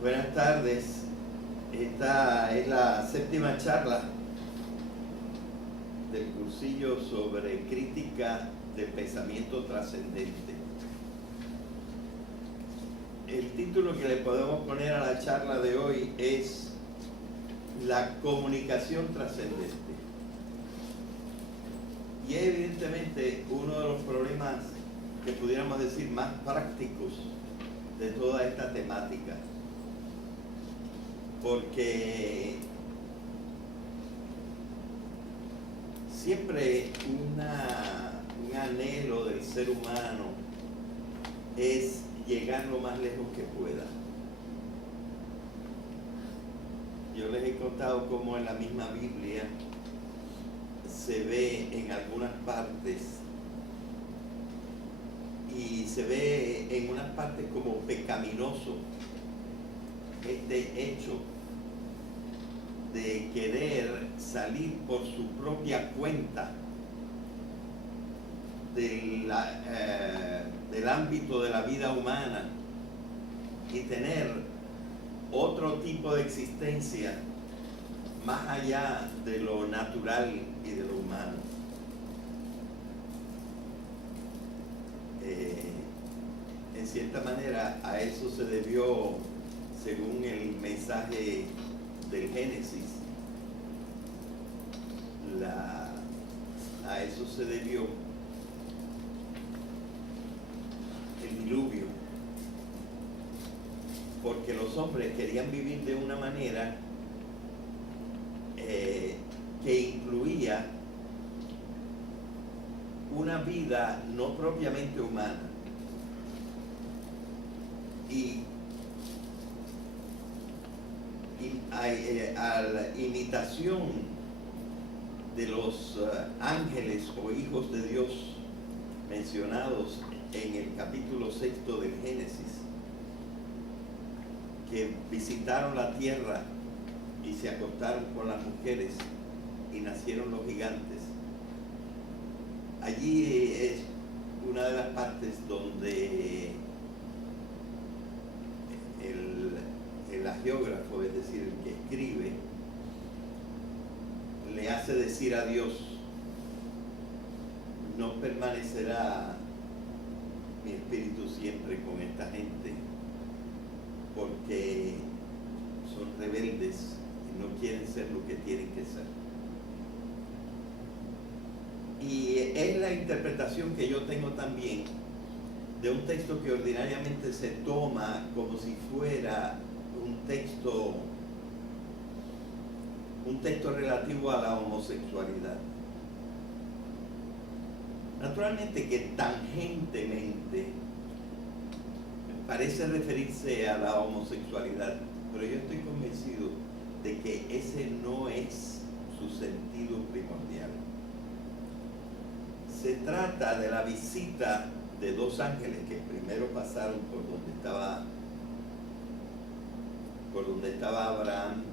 Buenas tardes. Esta es la séptima charla del cursillo sobre crítica del pensamiento trascendente. El título que le podemos poner a la charla de hoy es La comunicación trascendente. Y es evidentemente uno de los problemas que pudiéramos decir más prácticos de toda esta temática. Porque siempre un anhelo del ser humano es llegar lo más lejos que pueda. Yo les he contado cómo en la misma Biblia se ve en algunas partes, y se ve en unas partes como pecaminoso este hecho de querer salir por su propia cuenta del ámbito de la vida humana y tener otro tipo de existencia más allá de lo natural y de lo humano. En cierta manera a eso se debió, según el mensaje del Génesis, a eso se debió el diluvio, porque los hombres querían vivir de una manera que incluía una vida no propiamente humana, y a la imitación de los ángeles o hijos de Dios mencionados en el capítulo 6 del Génesis, que visitaron la tierra y se acostaron con las mujeres y nacieron los gigantes. Allí es una de las partes donde el agiógrafo, es decir, el que escribe, le hace decir a Dios: no permanecerá mi espíritu siempre con esta gente, porque son rebeldes y no quieren ser lo que tienen que ser. Y es la interpretación que yo tengo también de un texto que ordinariamente se toma como si fuera un texto relativo a la homosexualidad. Naturalmente que tangentemente parece referirse a la homosexualidad, pero yo estoy convencido de que ese no es su sentido primordial. Se trata de la visita de dos ángeles que primero pasaron por donde estaba Abraham,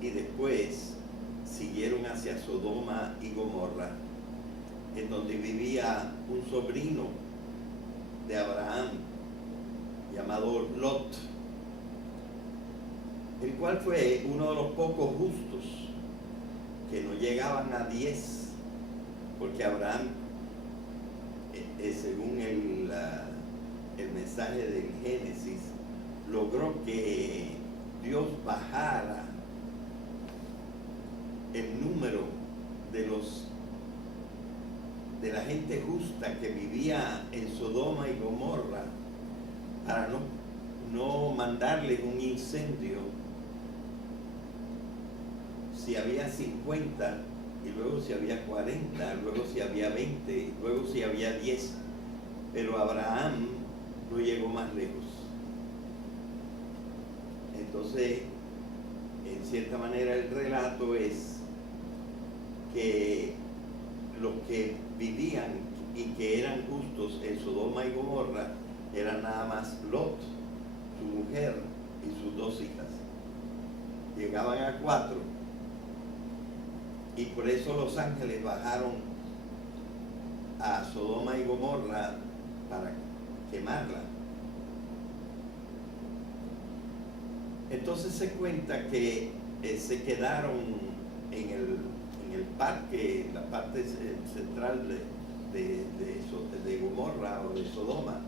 y después siguieron hacia Sodoma y Gomorra, en donde vivía un sobrino de Abraham llamado Lot, el cual fue uno de los pocos justos, que no llegaban a 10, porque Abraham, según el mensaje del Génesis, logró que Dios bajara el número de la gente justa que vivía en Sodoma y Gomorra, para no mandarles un incendio si había 50, y luego si había 40, luego si había 20, y luego si había 10. Pero Abraham no llegó más lejos. Entonces, en cierta manera, el relato es que los que vivían y que eran justos en Sodoma y Gomorra eran nada más Lot, su mujer y sus 2 hijas. Llegaban a 4, y por eso los ángeles bajaron a Sodoma y Gomorra para quemarla. Entonces se cuenta que se quedaron en el parque, en la parte central de Gomorra o de Sodoma.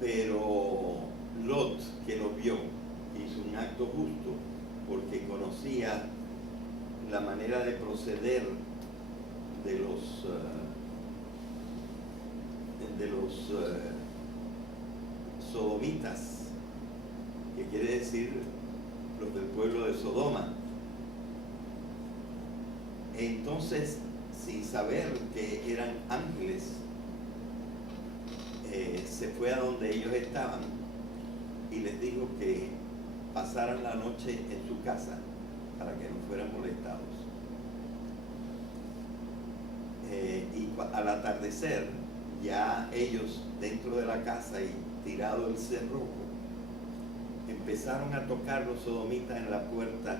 Pero Lot, que lo vio, hizo un acto justo porque conocía la manera de proceder de los sodomitas, que quiere decir los del pueblo de Sodoma. Entonces, sin saber que eran ángeles, se fue a donde ellos estaban y les dijo que pasaran la noche en su casa para que no fueran molestados. Y al atardecer, ya ellos dentro de la casa y tirado el cerrojo, empezaron a tocar los sodomitas en la puerta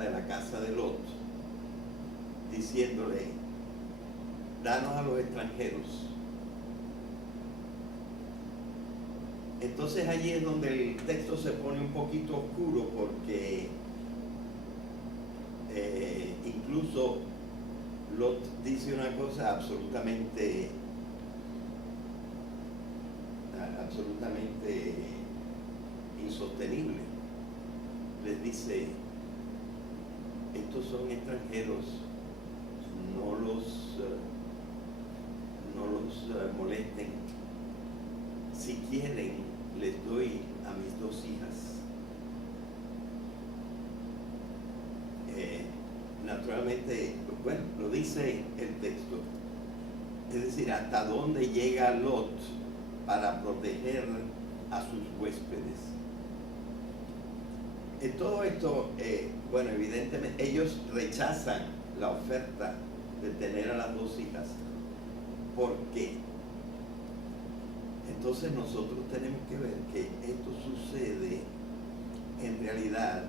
de la casa de Lot, diciéndole: danos a los extranjeros. Entonces allí es donde el texto se pone un poquito oscuro, porque incluso Lot dice una cosa absolutamente insostenible. Les dice: estos son extranjeros, no los molesten. Si quieren, les doy a mis 2 hijas. Naturalmente, bueno, lo dice el texto. Es decir, hasta dónde llega Lot para proteger a sus huéspedes. En todo esto, bueno, evidentemente ellos rechazan la oferta de tener a las 2 hijas. ¿Por qué? Entonces nosotros tenemos que ver que esto sucede en realidad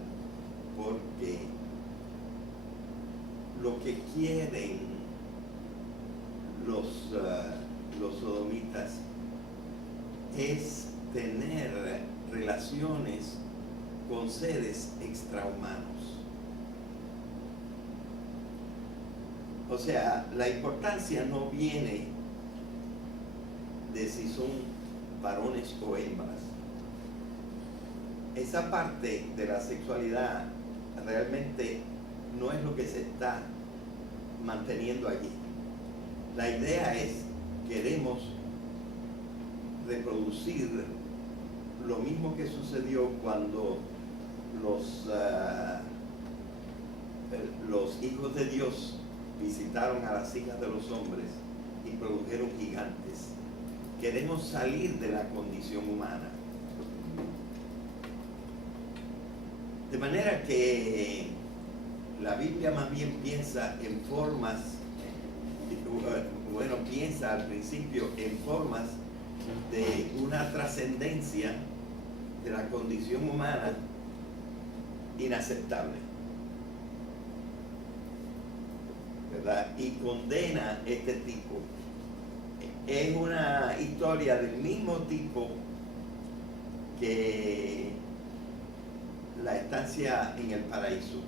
porque lo que quieren los sodomitas es tener relaciones con seres extrahumanos. O sea, la importancia no viene de si son varones o hembras. Esa parte de la sexualidad realmente no es lo que se está manteniendo allí. La idea es: queremos reproducir lo mismo que sucedió cuando los hijos de Dios visitaron a las hijas de los hombres y produjeron gigantes. Queremos salir de la condición humana. De manera que la Biblia más bien piensa en formas, bueno, piensa al principio en formas de una trascendencia de la condición humana inaceptable, ¿verdad? Y condena este tipo. Es una historia del mismo tipo que la estancia en el paraíso,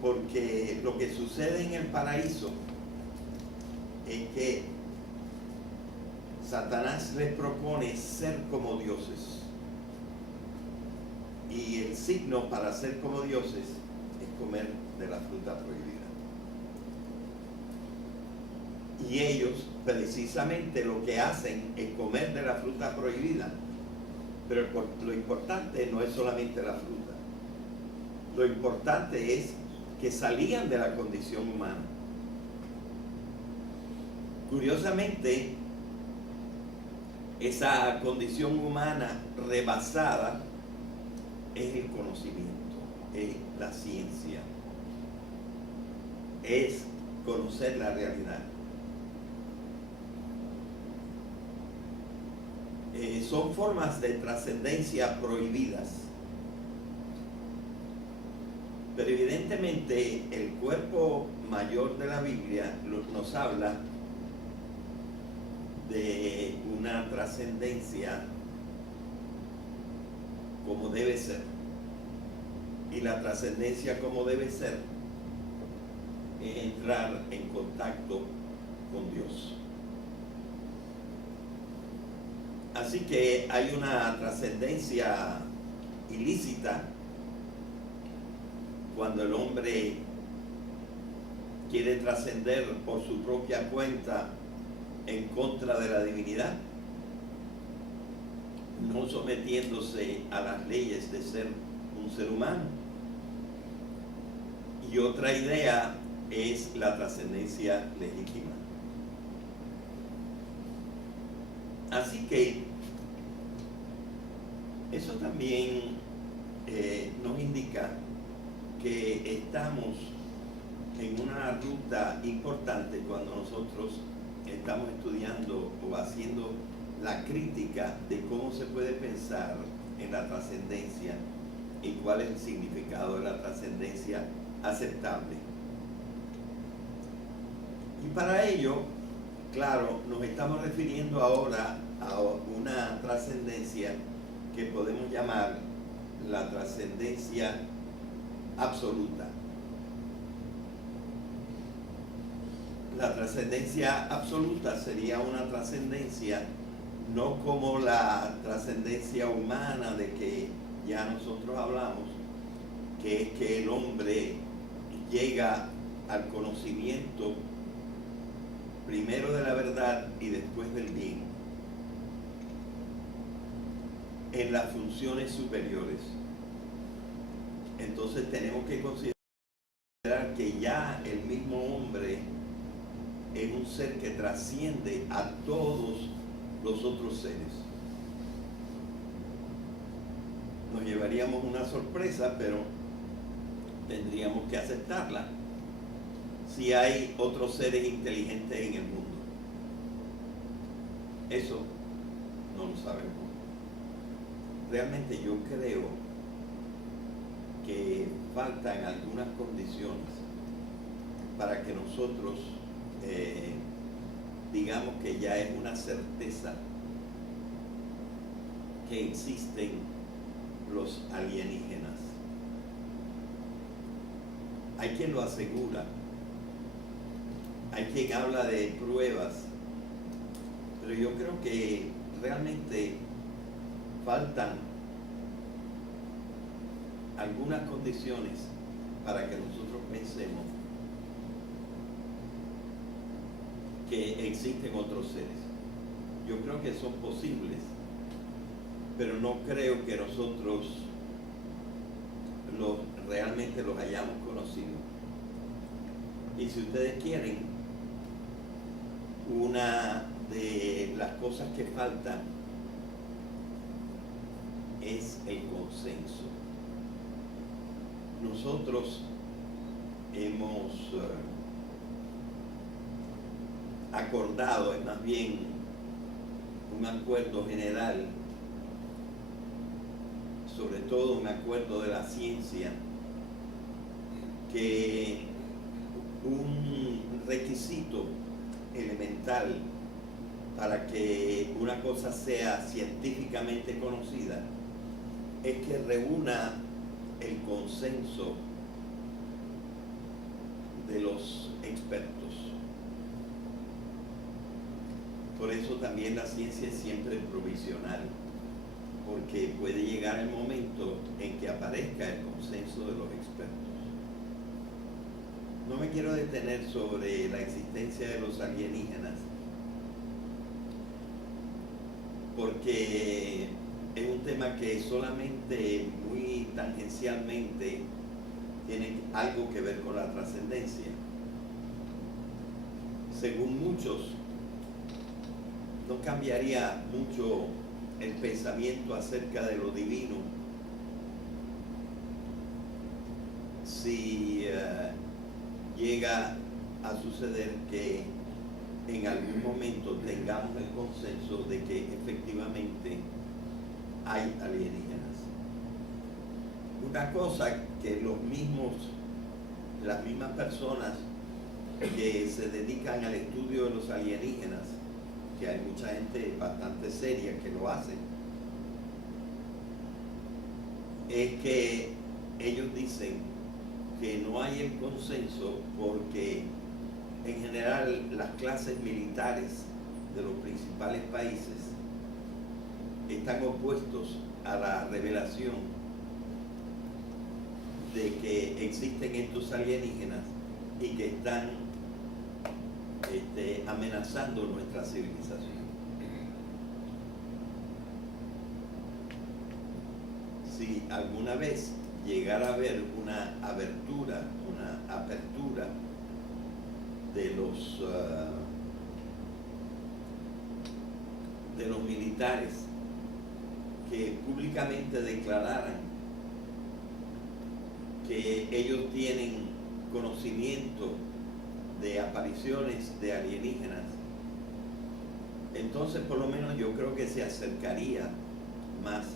porque lo que sucede en el paraíso es que Satanás les propone ser como dioses, y el signo para ser como dioses es comer de la fruta prohibida. Y ellos precisamente lo que hacen es comer de la fruta prohibida. Pero lo importante no es solamente la fruta. Lo importante es que salían de la condición humana. Curiosamente, esa condición humana rebasada es el conocimiento, es la ciencia, es conocer la realidad. Son formas de trascendencia prohibidas. Pero evidentemente el cuerpo mayor de la Biblia nos habla de una trascendencia como debe ser. Y la trascendencia como debe ser es entrar en contacto con Dios. Así que hay una trascendencia ilícita cuando el hombre quiere trascender por su propia cuenta en contra de la divinidad, no sometiéndose a las leyes de ser un ser humano. Y otra idea es la trascendencia legítima. Así que eso también nos indica que estamos en una ruta importante cuando nosotros estamos estudiando o haciendo la crítica de cómo se puede pensar en la trascendencia y cuál es el significado de la trascendencia aceptable. Y para ello, claro, nos estamos refiriendo ahora a una trascendencia que podemos llamar la trascendencia absoluta. La trascendencia absoluta sería una trascendencia no como la trascendencia humana de que ya nosotros hablamos, que es que el hombre llega al conocimiento primero de la verdad y después del bien en las funciones superiores. Entonces tenemos que considerar que ya el mismo hombre es un ser que trasciende a todos los otros seres. Nos llevaríamos una sorpresa, pero tendríamos que aceptarla si hay otros seres inteligentes en el mundo. Eso no lo sabemos. Realmente yo creo que faltan algunas condiciones para que nosotros digamos que ya es una certeza que existen los alienígenas. Hay quien lo asegura, hay quien habla de pruebas, pero yo creo que realmente faltan algunas condiciones para que nosotros pensemos que existen otros seres. Yo creo que son posibles, pero no creo que nosotros realmente los hayamos conocido. Y si ustedes quieren, una de las cosas que faltan es el consenso. Nosotros hemos acordado, es más bien un acuerdo general, sobre todo un acuerdo de la ciencia, que un requisito elemental para que una cosa sea científicamente conocida es que reúna el consenso de los expertos. Por eso también la ciencia es siempre provisional, porque puede llegar el momento en que aparezca el consenso de los expertos. No me quiero detener sobre la existencia de los alienígenas, porque es un tema que solamente muy tangencialmente tiene algo que ver con la trascendencia. Según muchos, no cambiaría mucho el pensamiento acerca de lo divino si llega a suceder que en algún momento tengamos el consenso de que efectivamente hay alienígenas. Una cosa que las mismas personas que se dedican al estudio de los alienígenas que hay mucha gente bastante seria que lo hace, es que ellos dicen que no hay el consenso porque en general las clases militares de los principales países están opuestos a la revelación de que existen estos alienígenas y que están amenazando nuestra civilización. Si alguna vez llegara a haber una apertura de los militares que públicamente declararan que ellos tienen conocimiento de apariciones de alienígenas, entonces por lo menos yo creo que se acercaría más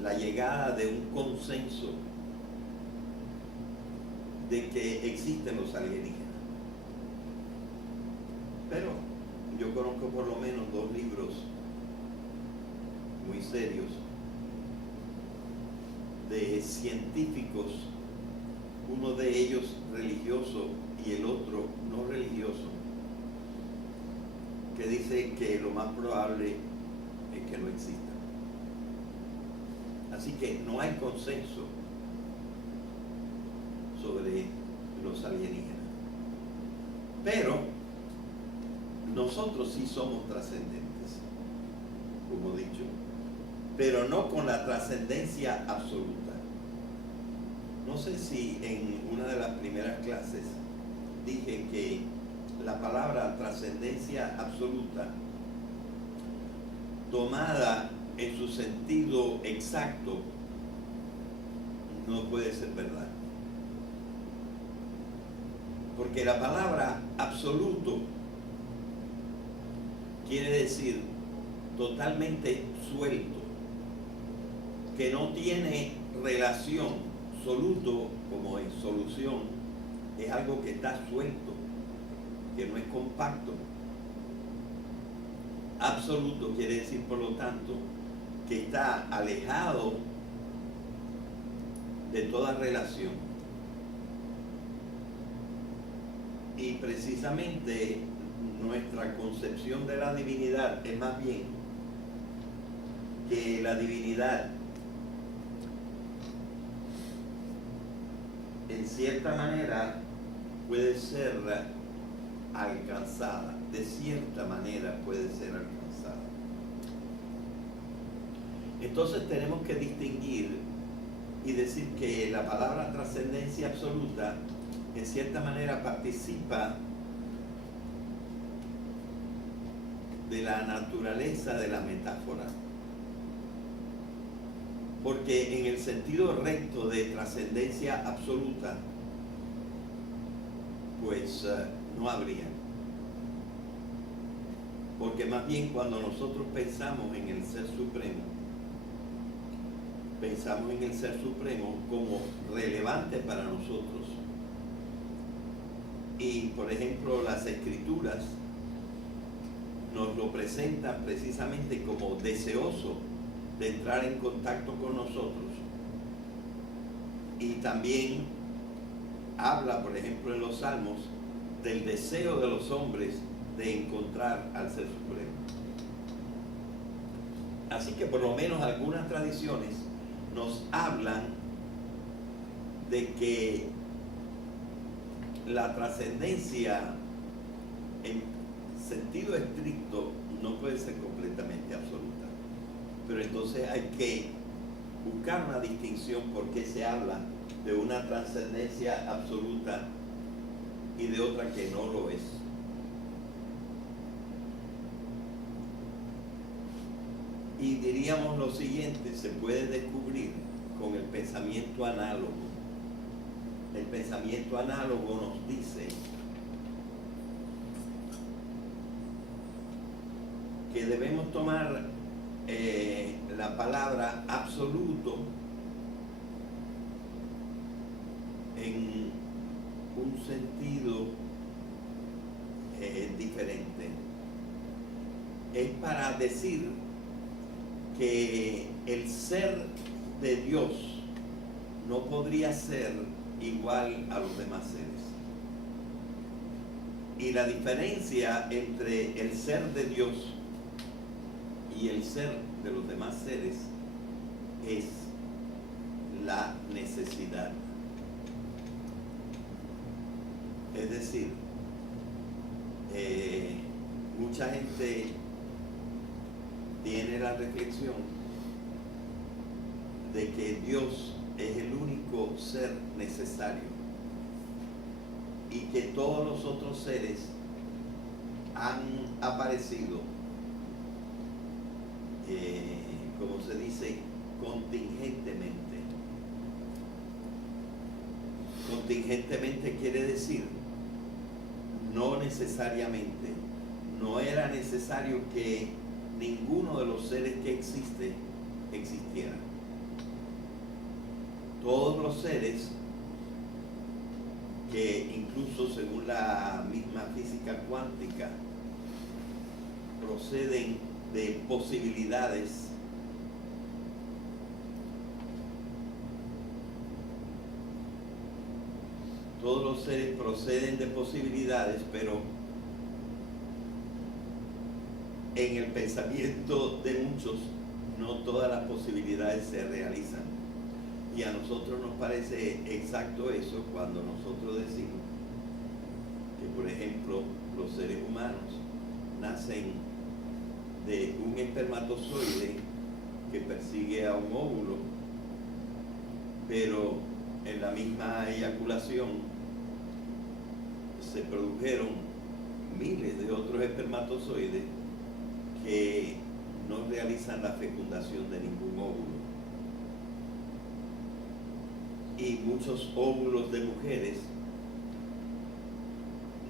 la llegada de un consenso de que existen los alienígenas. Pero yo conozco por lo menos 2 libros muy serios de científicos, uno de ellos religioso y el otro no religioso, que dice que lo más probable es que no exista. Así que no hay consenso sobre los alienígenas. Pero nosotros sí somos trascendentes, como he dicho, pero no con la trascendencia absoluta. No sé si en una de las primeras clases dije que la palabra trascendencia absoluta, tomada en su sentido exacto, no puede ser verdad. Porque la palabra absoluto quiere decir totalmente suelto, que no tiene relación. Soluto, como en solución, es algo que está suelto, que no es compacto. Absoluto quiere decir, por lo tanto, que está alejado de toda relación. Y precisamente nuestra concepción de la divinidad es más bien que la divinidad en cierta manera puede ser alcanzada, de cierta manera puede ser alcanzada. Entonces tenemos que distinguir y decir que la palabra trascendencia absoluta en cierta manera participa de la naturaleza de la metáfora, porque en el sentido recto de trascendencia absoluta pues no habría, porque más bien cuando nosotros pensamos en el Ser Supremo, pensamos en el Ser Supremo como relevante para nosotros. Y por ejemplo las Escrituras nos lo presentan precisamente como deseoso de entrar en contacto con nosotros. Y también habla, por ejemplo, en los Salmos, del deseo de los hombres de encontrar al Ser Supremo. Así que por lo menos algunas tradiciones nos hablan de que la trascendencia en sentido estricto no puede ser completamente absoluta, pero entonces hay que buscar una distinción porque se habla de una trascendencia absoluta y de otra que no lo es. Y diríamos lo siguiente, se puede descubrir con el pensamiento análogo. El pensamiento análogo nos dice que debemos tomar la palabra absoluto en un sentido diferente. Es para decir que el ser de Dios no podría ser igual a los demás seres. Y la diferencia entre el ser de Dios y el ser de los demás seres es la necesidad. Es decir, mucha gente tiene la reflexión de que Dios es el único ser necesario y que todos los otros seres han aparecido, como se dice, contingentemente. Contingentemente quiere decir no necesariamente. No era necesario que ninguno de los seres que existe existiera. Todos los seres que incluso según la misma física cuántica proceden de posibilidades todos los seres proceden de posibilidades, pero en el pensamiento de muchos no todas las posibilidades se realizan. Y a nosotros nos parece exacto eso cuando nosotros decimos que, por ejemplo, los seres humanos nacen de un espermatozoide que persigue a un óvulo, pero en la misma eyaculación se produjeron miles de otros espermatozoides que no realizan la fecundación de ningún óvulo. Y muchos óvulos de mujeres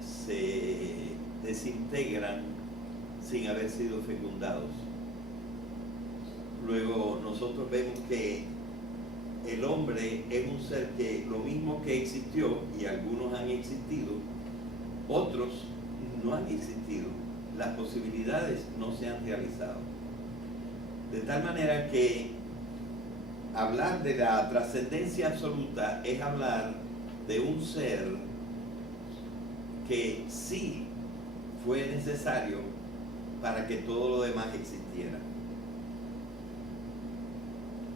se desintegran sin haber sido fecundados. Luego nosotros vemos que el hombre es un ser que lo mismo que existió, y algunos han existido, otros no han existido. Las posibilidades no se han realizado. De tal manera que hablar de la trascendencia absoluta es hablar de un ser que sí fue necesario para que todo lo demás existiera.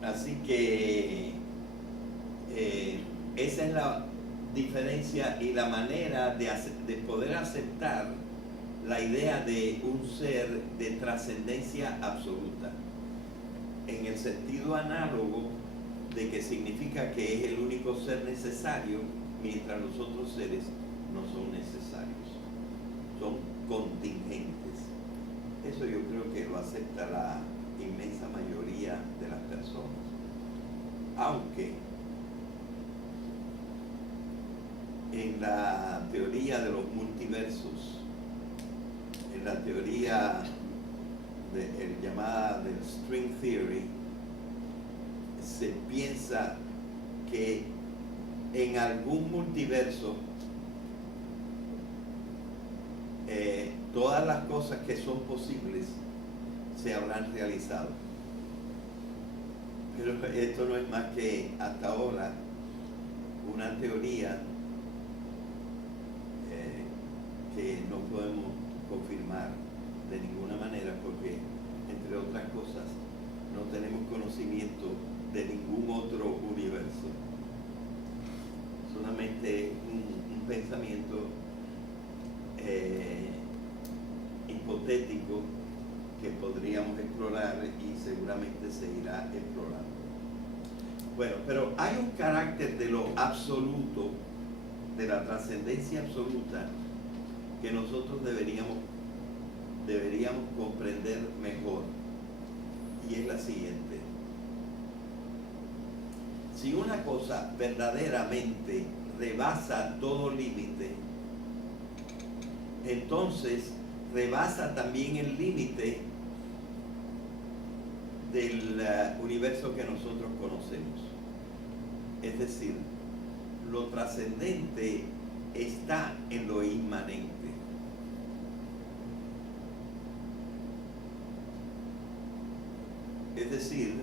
Así que esa es la diferencia y la manera de poder aceptar la idea de un ser de trascendencia absoluta, en el sentido análogo de que significa que es el único ser necesario, mientras los otros seres no son necesarios, son contingentes. Eso yo creo que lo acepta la inmensa mayoría de las personas, aunque en la teoría de los multiversos, en la teoría llamada del string theory, se piensa que en algún multiverso todas las cosas que son posibles se habrán realizado. Pero esto no es más que hasta ahora una teoría que no podemos confirmar de ninguna manera, porque entre otras cosas no tenemos conocimiento de ningún otro universo. Solamente un pensamiento hipotético que podríamos explorar y seguramente se irá explorando. Bueno, pero hay un carácter de lo absoluto, de la trascendencia absoluta, que nosotros deberíamos comprender mejor, y es la siguiente: si una cosa verdaderamente rebasa todo límite, entonces rebasa también el límite del universo que nosotros conocemos. Es decir, lo trascendente está en lo inmanente. Es decir,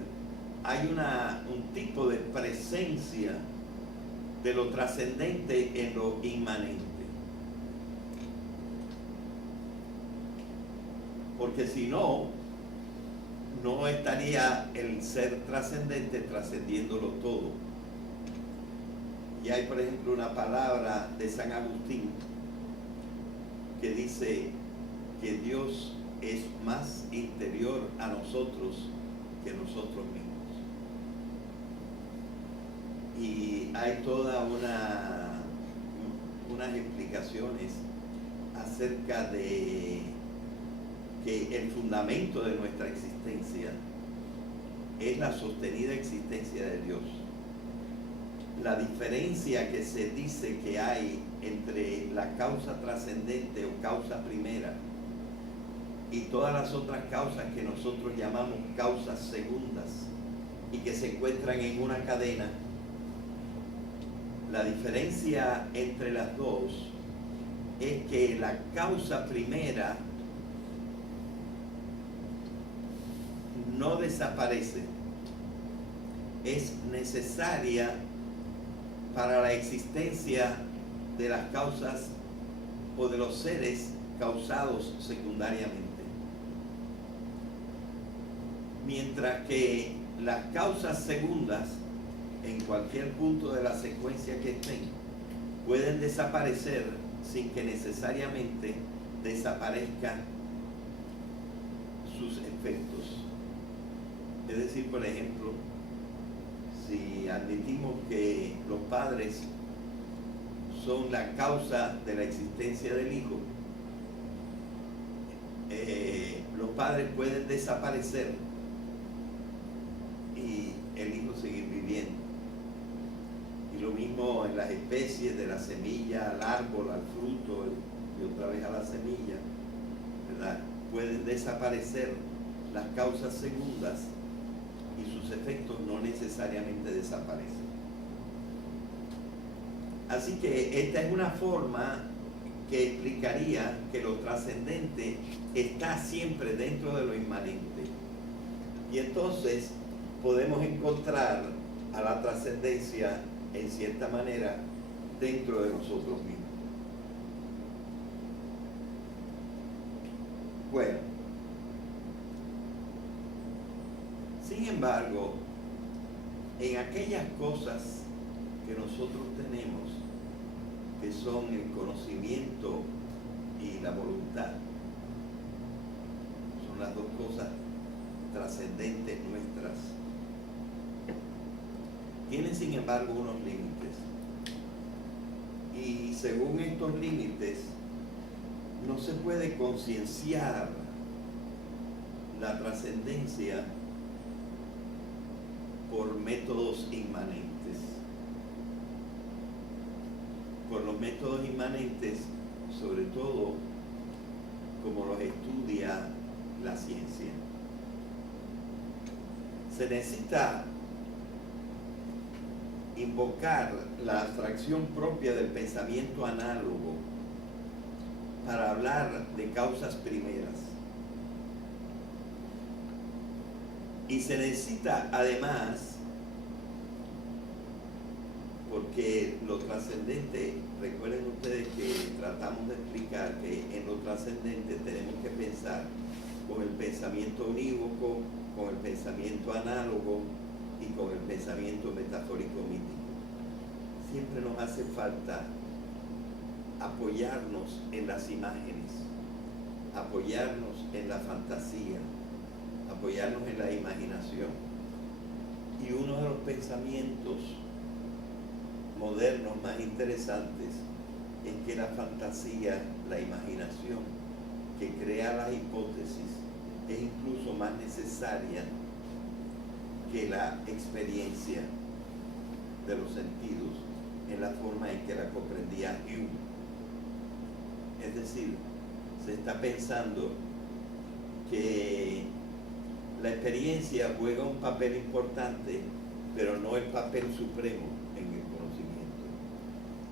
hay un tipo de presencia de lo trascendente en lo inmanente. Porque si no, no estaría el ser trascendente trascendiéndolo todo. Y hay, por ejemplo, una palabra de San Agustín que dice que Dios es más interior a nosotros que nosotros mismos. Y hay toda unas explicaciones acerca de que el fundamento de nuestra existencia es la sostenida existencia de Dios. La diferencia que se dice que hay entre la causa trascendente o causa primera y todas las otras causas que nosotros llamamos causas segundas y que se encuentran en una cadena, la diferencia entre las dos es que la causa primera no desaparece, es necesaria para la existencia de las causas o de los seres causados secundariamente. Mientras que las causas segundas, en cualquier punto de la secuencia que estén, pueden desaparecer sin que necesariamente desaparezcan sus efectos. Es decir, por ejemplo, si admitimos que los padres son la causa de la existencia del hijo, los padres pueden desaparecer y el hijo seguir viviendo. Y lo mismo en las especies, de la semilla al árbol, al fruto y otra vez a la semilla, ¿verdad? Pueden desaparecer las causas segundas y sus efectos no necesariamente desaparecen. Así que esta es una forma que explicaría que lo trascendente está siempre dentro de lo inmanente. Y entonces podemos encontrar a la trascendencia, en cierta manera, dentro de nosotros mismos. Bueno, sin embargo, en aquellas cosas que nosotros tenemos, que son el conocimiento y la voluntad, son las dos cosas trascendentes nuestras, tienen sin embargo unos límites. Y según estos límites, no se puede concienciar la trascendencia por métodos inmanentes. Por los métodos inmanentes, sobre todo como los estudia la ciencia. Se necesita invocar la abstracción propia del pensamiento análogo para hablar de causas primeras. Y se necesita además, porque lo trascendente, recuerden ustedes que tratamos de explicar que en lo trascendente tenemos que pensar con el pensamiento unívoco, con el pensamiento análogo y con el pensamiento metafórico mítico. Siempre nos hace falta apoyarnos en las imágenes, apoyarnos en la fantasía, apoyarnos en la imaginación. Y uno de los pensamientos modernos más interesantes es que la fantasía, la imaginación que crea las hipótesis es incluso más necesaria que la experiencia de los sentidos en la forma en que la comprendía Hume. Es decir, se está pensando que la experiencia juega un papel importante, pero no el papel supremo en el conocimiento.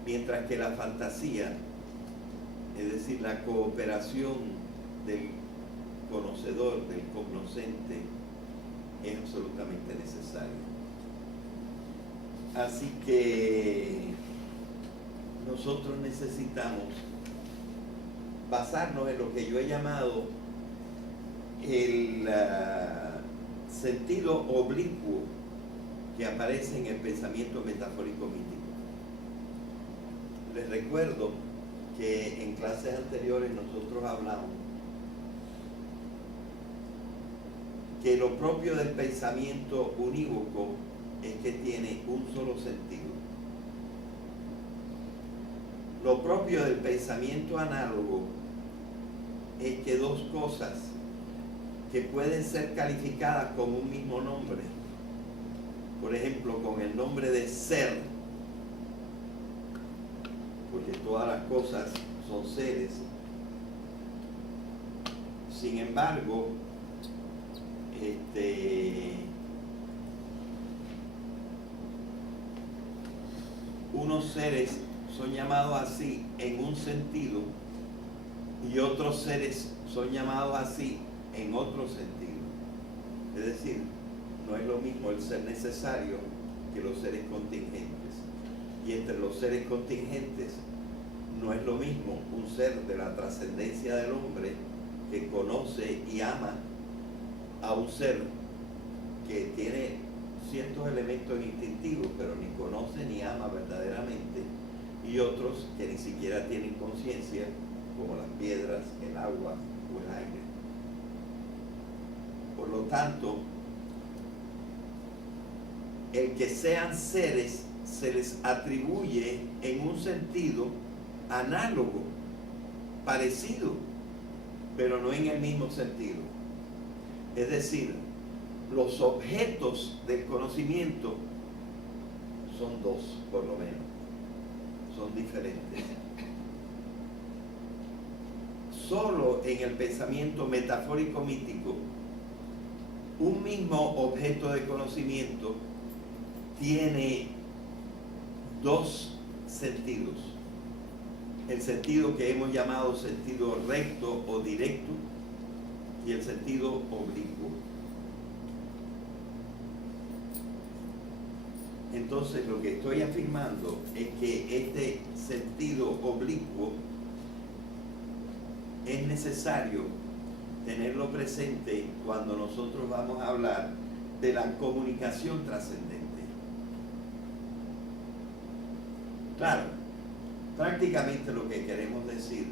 Mientras que la fantasía, es decir, la cooperación del conocedor, del cognoscente, es absolutamente necesario. Así que nosotros necesitamos basarnos en lo que yo he llamado el sentido oblicuo que aparece en el pensamiento metafórico mítico. Les recuerdo que en clases anteriores nosotros hablamos que lo propio del pensamiento unívoco es que tiene un solo sentido. Lo propio del pensamiento análogo es que dos cosas que pueden ser calificadas con un mismo nombre, por ejemplo, con el nombre de ser, porque todas las cosas son seres. Sin embargo, unos seres son llamados así en un sentido y otros seres son llamados así en otro sentido. Es decir, no es lo mismo el ser necesario que los seres contingentes. Y entre los seres contingentes no es lo mismo un ser de la trascendencia del hombre que conoce y ama a un ser que tiene ciertos elementos instintivos, pero ni conoce ni ama verdaderamente, y otros que ni siquiera tienen conciencia, como las piedras, el agua o el aire. Por lo tanto, el que sean seres se les atribuye en un sentido análogo, parecido, pero no en el mismo sentido. Es decir, los objetos del conocimiento son dos, por lo menos. Son diferentes. Solo en el pensamiento metafórico mítico, un mismo objeto de conocimiento tiene dos sentidos. El sentido que hemos llamado sentido recto o directo y el sentido oblicuo. Entonces, lo que estoy afirmando es que este sentido oblicuo es necesario tenerlo presente cuando nosotros vamos a hablar de la comunicación trascendente. Claro, prácticamente lo que queremos decir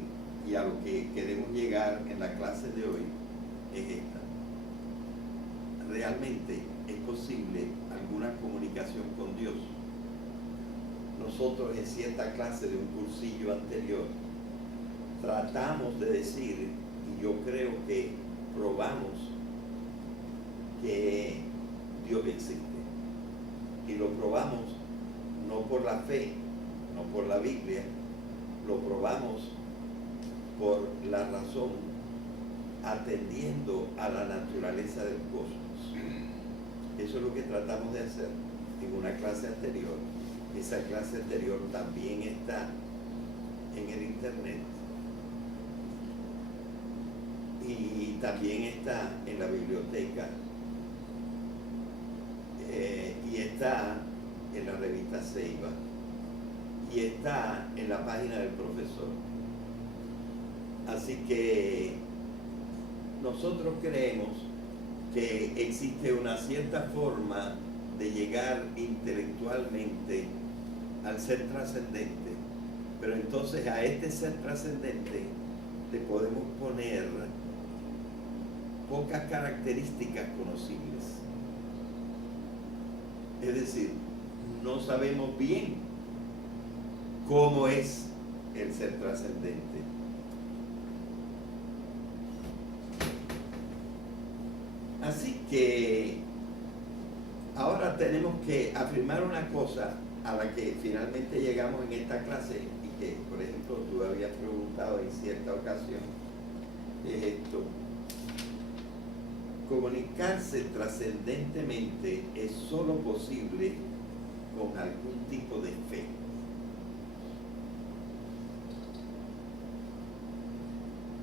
y a lo que queremos llegar en la clase de hoy es esta. ¿Realmente es posible alguna comunicación con Dios? Nosotros en cierta clase de un cursillo anterior tratamos de decir, y yo creo que probamos que Dios existe. Y lo probamos no por la fe, no por la Biblia, lo probamos por la razón, atendiendo a la naturaleza del cosmos. Eso es lo que tratamos de hacer en una clase anterior. Esa clase anterior también está en el internet y también está en la biblioteca y está en la revista Ceiba y está en la página del profesor. Así que nosotros creemos que existe una cierta forma de llegar intelectualmente al ser trascendente, pero entonces a este ser trascendente le podemos poner pocas características conocibles. Es decir, no sabemos bien cómo es el ser trascendente. Así que ahora tenemos que afirmar una cosa a la que finalmente llegamos en esta clase y que, por ejemplo, tú habías preguntado en cierta ocasión, es esto. Comunicarse trascendentemente es solo posible con algún tipo de fe.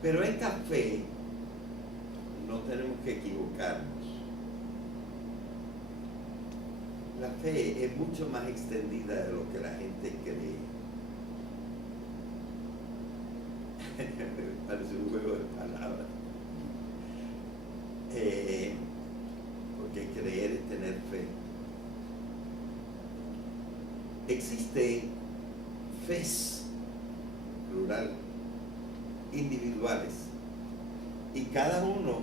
Pero esta fe no tenemos que equivocarnos. La fe es mucho más extendida de lo que la gente cree. Parece un juego de palabras. Porque creer es tener fe. Existen fes, plural, individuales, y cada uno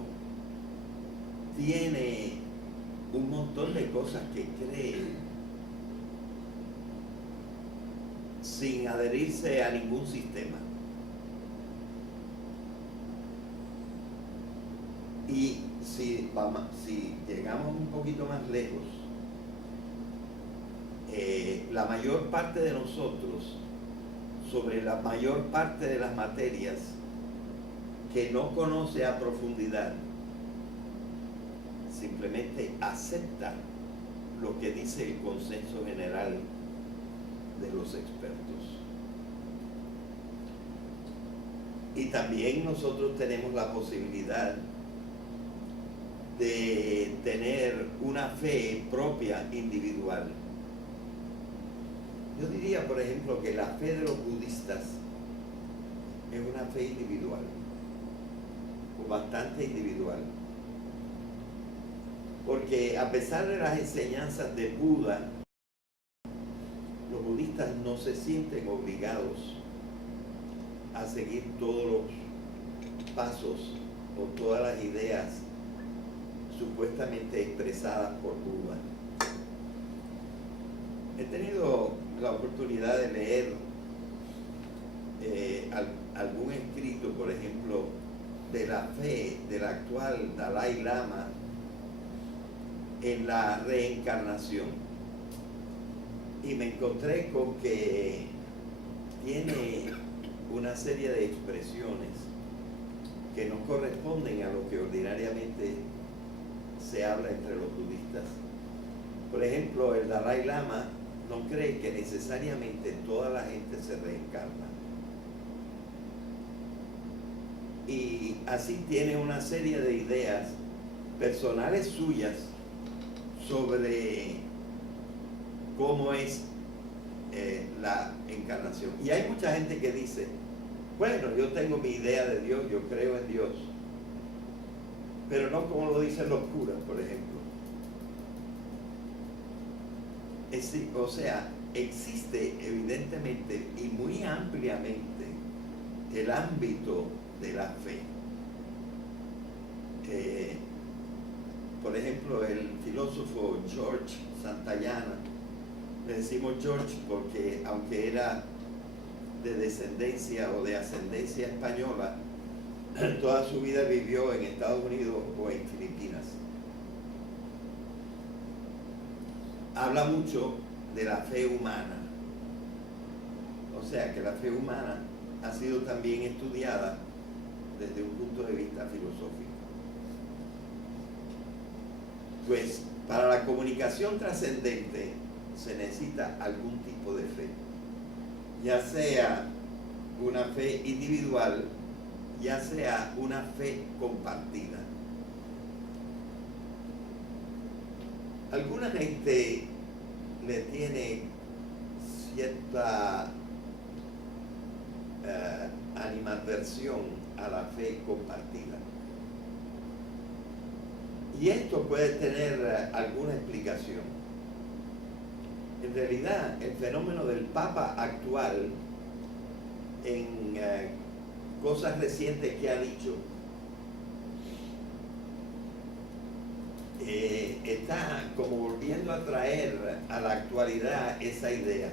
tiene un montón de cosas que cree sin adherirse a ningún sistema. Y si llegamos un poquito más lejos, la mayor parte de nosotros, sobre la mayor parte de las materias que no conoce a profundidad, simplemente acepta lo que dice el consenso general de los expertos. Y también nosotros tenemos la posibilidad de tener una fe propia individual. Yo diría, por ejemplo, que la fe de los budistas es una fe individual, o bastante individual. Porque a pesar de las enseñanzas de Buda, los budistas no se sienten obligados a seguir todos los pasos o todas las ideas supuestamente expresadas por Buda. He tenido la oportunidad de leer algún escrito, por ejemplo, de la fe del actual Dalai Lama en la reencarnación, y me encontré con que tiene una serie de expresiones que no corresponden a lo que ordinariamente se habla entre los budistas. Por ejemplo, el Dalai Lama no cree que necesariamente toda la gente se reencarna. Y así tiene una serie de ideas personales suyas sobre cómo es la encarnación. Y hay mucha gente que dice, bueno, yo tengo mi idea de Dios, yo creo en Dios, pero no como lo dicen los curas, por ejemplo. O sea, existe evidentemente y muy ampliamente el ámbito de la fe. Por ejemplo, el filósofo George Santayana, le decimos George porque aunque era de descendencia o de ascendencia española, toda su vida vivió en Estados Unidos o en Filipinas. Habla mucho de la fe humana, o sea que la fe humana ha sido también estudiada desde un punto de vista filosófico. Pues para la comunicación trascendente se necesita algún tipo de fe, ya sea una fe individual, ya sea una fe compartida. Alguna gente le tiene cierta animadversión a la fe compartida. Y esto puede tener alguna explicación. En realidad, el fenómeno del Papa actual, en cosas recientes que ha dicho, está como volviendo a traer a la actualidad esa idea,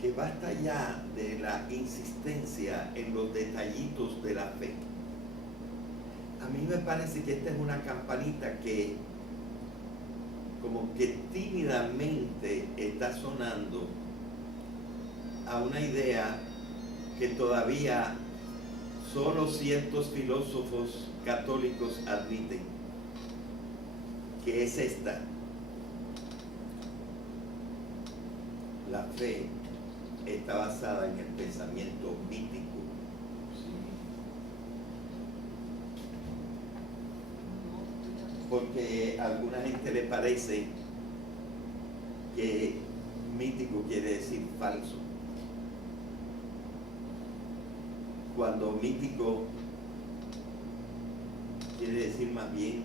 que basta ya de la insistencia en los detallitos de la fe. A mí me parece que esta es una campanita que como que tímidamente está sonando a una idea que todavía solo ciertos filósofos católicos admiten, que es esta: la fe está basada en el pensamiento mítico. porque a alguna gente le parece que mítico quiere decir falso, cuando mítico quiere decir más bien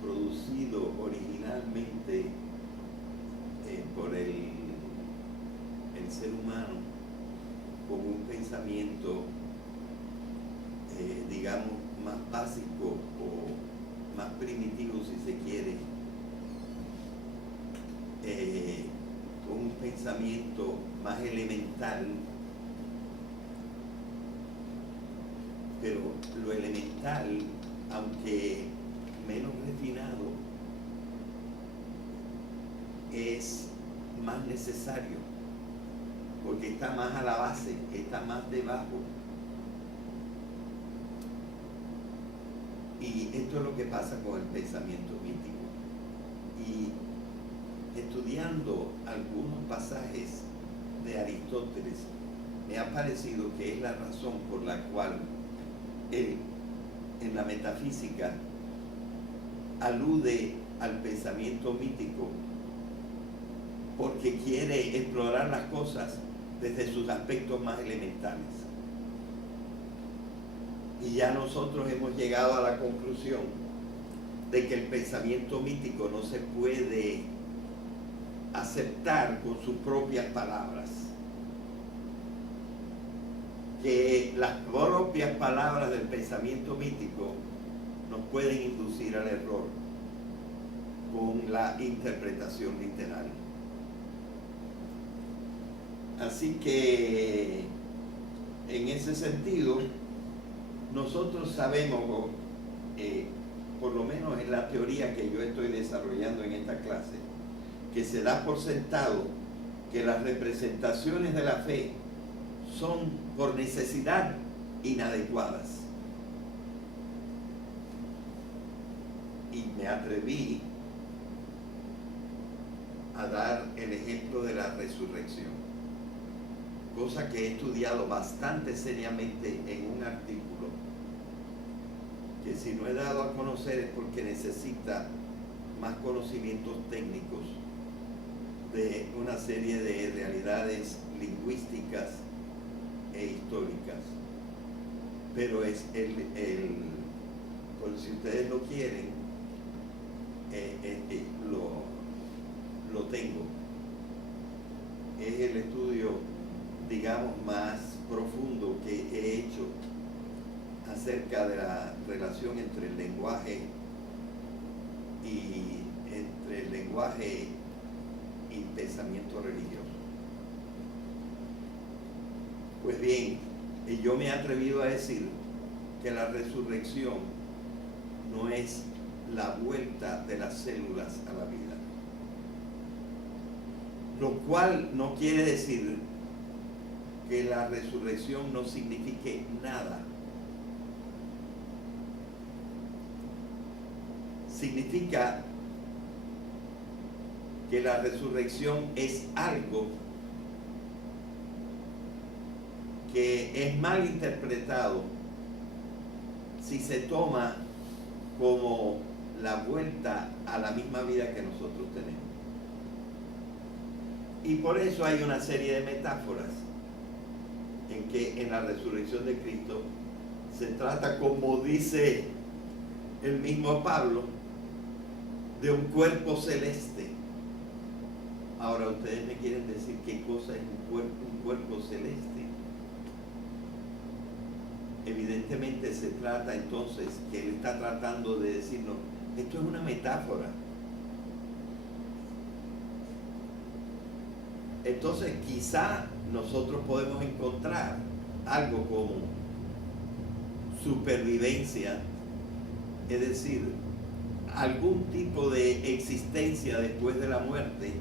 producido originalmente por el ser humano con un pensamiento digamos más básico o más primitivo, si se quiere, con un pensamiento más elemental. Pero lo elemental, aunque menos refinado, es más necesario, porque está más a la base, está más debajo. Y esto es lo que pasa con el pensamiento mítico. Y estudiando algunos pasajes de Aristóteles, me ha parecido que es la razón por la cual él, en la metafísica, alude al pensamiento mítico, porque quiere explorar las cosas desde sus aspectos más elementales. Y ya nosotros hemos llegado a la conclusión de que el pensamiento mítico no se puede aceptar con sus propias palabras, que las propias palabras del pensamiento mítico nos pueden inducir al error con la interpretación literal. Así que en ese sentido nosotros sabemos, por lo menos en la teoría que yo estoy desarrollando en esta clase, que se da por sentado que las representaciones de la fe son por necesidad inadecuadas. Y me atreví a dar el ejemplo de la resurrección, cosa que he estudiado bastante seriamente en un artículo que, si no he dado a conocer, es porque necesita más conocimientos técnicos de una serie de realidades lingüísticas e históricas. Pero es por si ustedes lo quieren, lo tengo. Es el estudio, digamos, más profundo que he hecho acerca de la relación entre el lenguaje y pensamiento religioso. Pues bien, yo me he atrevido a decir que la resurrección no es la vuelta de las células a la vida, lo cual no quiere decir que la resurrección no signifique nada. Significa que la resurrección es algo que es mal interpretado si se toma como la vuelta a la misma vida que nosotros tenemos. Y por eso hay una serie de metáforas en que en la resurrección de Cristo se trata, como dice el mismo Pablo, de un cuerpo celeste. Ahora ustedes me quieren decir qué cosa es un cuerpo celeste. Evidentemente se trata entonces, que él está tratando de decirnos, esto es una metáfora. Entonces quizá nosotros podemos encontrar algo como supervivencia, es decir, algún tipo de existencia después de la muerte,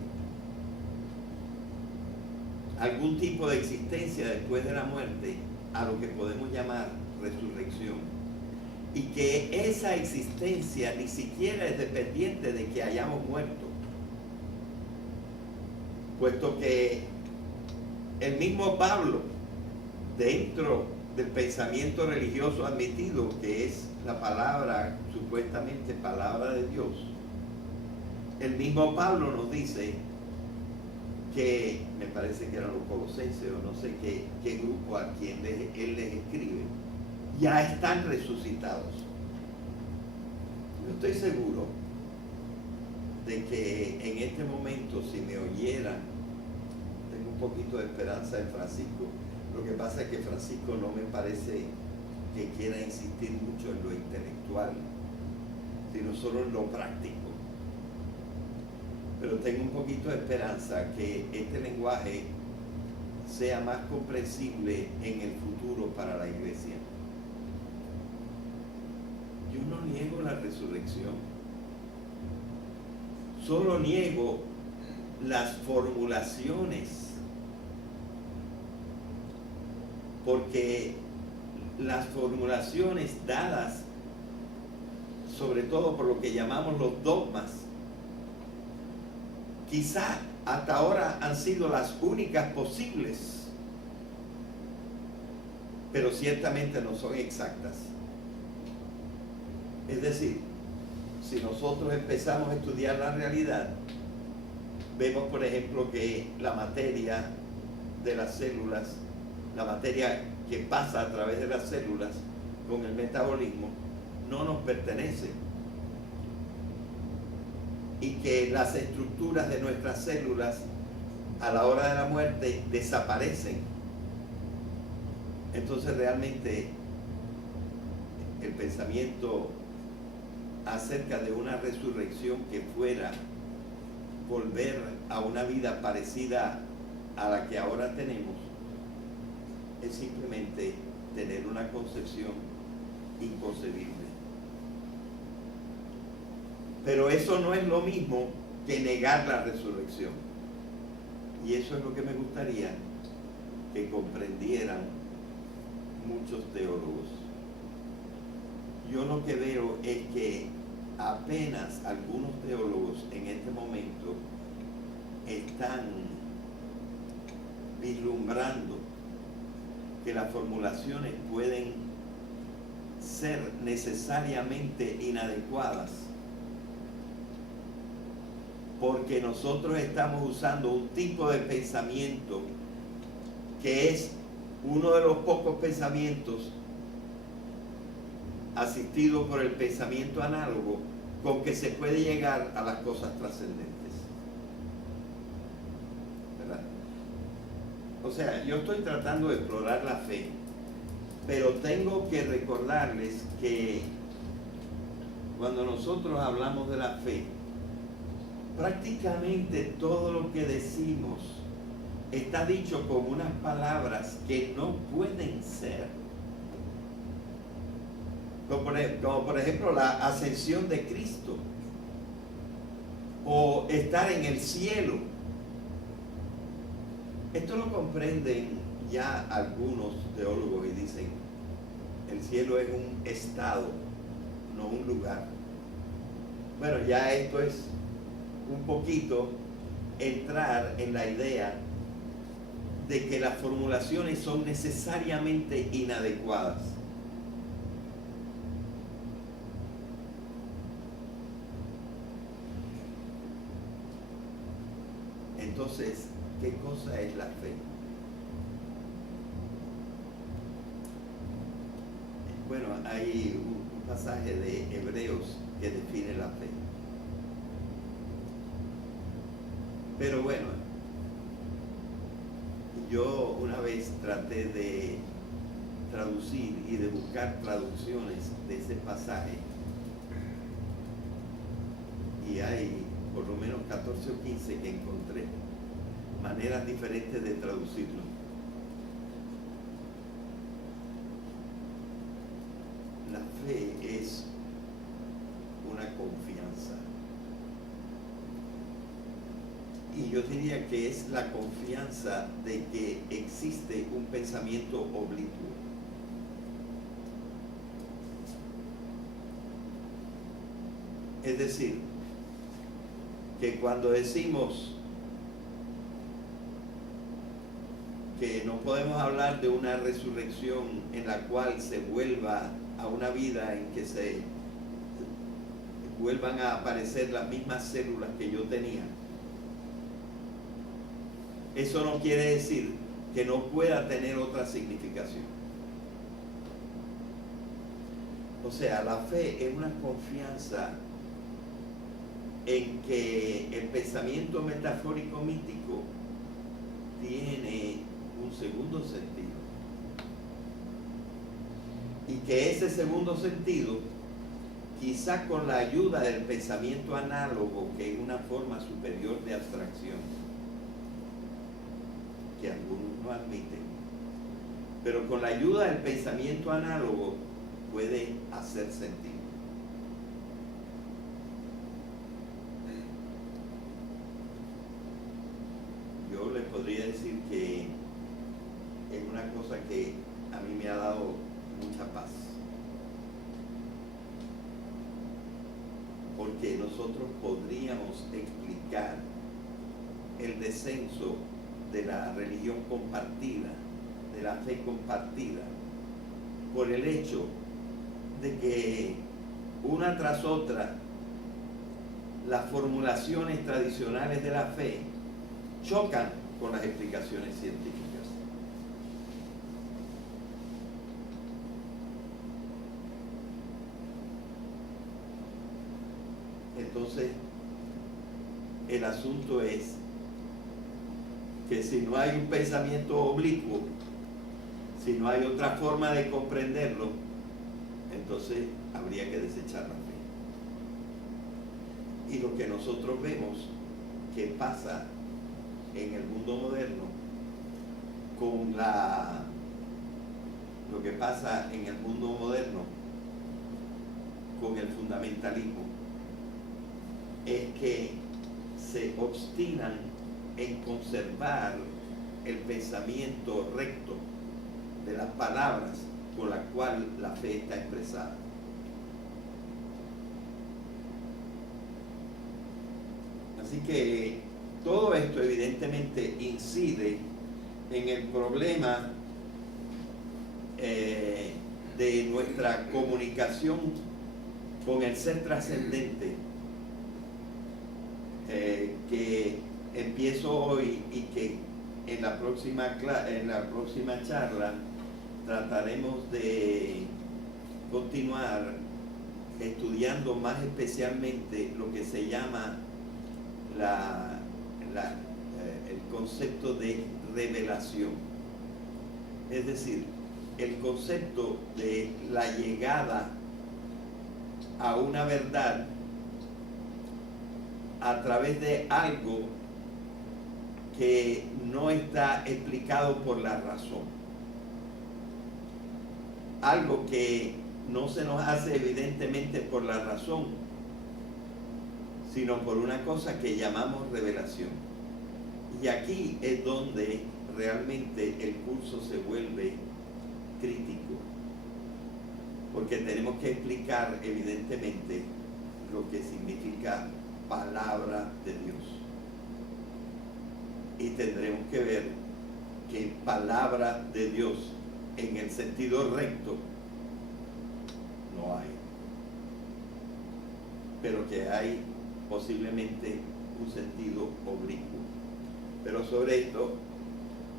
algún tipo de existencia después de la muerte, a lo que podemos llamar resurrección, y que esa existencia ni siquiera es dependiente de que hayamos muerto, puesto que el mismo Pablo, dentro del pensamiento religioso admitido, que es la palabra, supuestamente palabra de Dios, el mismo Pablo nos dice que, me parece que eran los colosenses o no sé qué grupo a quien él les escribe, ya están resucitados. Yo estoy seguro de que en este momento, si me oyeran, tengo un poquito de esperanza en Francisco. Lo que pasa es que Francisco no me parece que quiera insistir mucho en lo intelectual, sino solo en lo práctico. Pero tengo un poquito de esperanza que este lenguaje sea más comprensible en el futuro para la iglesia. Yo no niego la resurrección, solo niego las formulaciones, porque las formulaciones dadas, sobre todo por lo que llamamos los dogmas, quizá hasta ahora han sido las únicas posibles, pero ciertamente no son exactas. Es decir, si nosotros empezamos a estudiar la realidad, vemos por ejemplo que la materia de las células, la materia que pasa a través de las células con el metabolismo, no nos pertenece, y que las estructuras de nuestras células a la hora de la muerte desaparecen. Entonces realmente el pensamiento acerca de una resurrección que fuera volver a una vida parecida a la que ahora tenemos es simplemente tener una concepción inconcebible. Pero eso no es lo mismo que negar la resurrección. Y eso es lo que me gustaría que comprendieran muchos teólogos. Yo lo que veo es que apenas algunos teólogos en este momento están vislumbrando que las formulaciones pueden ser necesariamente inadecuadas, porque nosotros estamos usando un tipo de pensamiento que es uno de los pocos pensamientos asistido por el pensamiento análogo con que se puede llegar a las cosas trascendentes, ¿verdad? O sea, yo estoy tratando de explorar la fe, pero tengo que recordarles que cuando nosotros hablamos de la fe, prácticamente todo lo que decimos está dicho con unas palabras que no pueden ser. Como por ejemplo la ascensión de Cristo o estar en el cielo. Esto lo comprenden ya algunos teólogos y dicen, el cielo es un estado, no un lugar. Bueno, ya esto es un poquito entrar en la idea de que las formulaciones son necesariamente inadecuadas. Entonces, ¿qué cosa es la fe? Bueno, hay un pasaje de Hebreos que define la fe. Pero bueno, yo una vez traté de traducir y de buscar traducciones de ese pasaje, y hay por lo menos 14 o 15 que encontré maneras diferentes de traducirlo. La fe es una confianza, y yo diría que es la confianza de que existe un pensamiento oblicuo. Es decir, que cuando decimos porque no podemos hablar de una resurrección en la cual se vuelva a una vida en que se vuelvan a aparecer las mismas células que yo tenía. Eso no quiere decir que no pueda tener otra significación. O sea, la fe es una confianza en que el pensamiento metafórico mítico tiene un segundo sentido. Y que ese segundo sentido, quizá con la ayuda del pensamiento análogo, que es una forma superior de abstracción, que algunos no admiten, pero con la ayuda del pensamiento análogo puede hacer sentido. Yo les podría decir que es una cosa que a mí me ha dado mucha paz, porque nosotros podríamos explicar el descenso de la religión compartida, de la fe compartida, por el hecho de que una tras otra las formulaciones tradicionales de la fe chocan con las explicaciones científicas. Entonces, el asunto es que si no hay un pensamiento oblicuo, si no hay otra forma de comprenderlo, entonces habría que desechar la fe. Y lo que nosotros vemos que pasa en el mundo moderno con lo que pasa en el mundo moderno con el fundamentalismo es que se obstinan en conservar el pensamiento recto de las palabras con las cuales la fe está expresada. Así que todo esto evidentemente incide en el problema de nuestra comunicación con el ser trascendente, que empiezo hoy y que en la próxima charla trataremos de continuar estudiando más especialmente lo que se llama el concepto de revelación, es decir, el concepto de la llegada a una verdad a través de algo que no está explicado por la razón, algo que no se nos hace evidentemente por la razón, sino por una cosa que llamamos revelación. Y aquí es donde realmente el curso se vuelve crítico, porque tenemos que explicar evidentemente lo que significa palabra de Dios. Y tendremos que ver que palabra de Dios en el sentido recto no hay, pero que hay posiblemente un sentido oblicuo. Pero sobre esto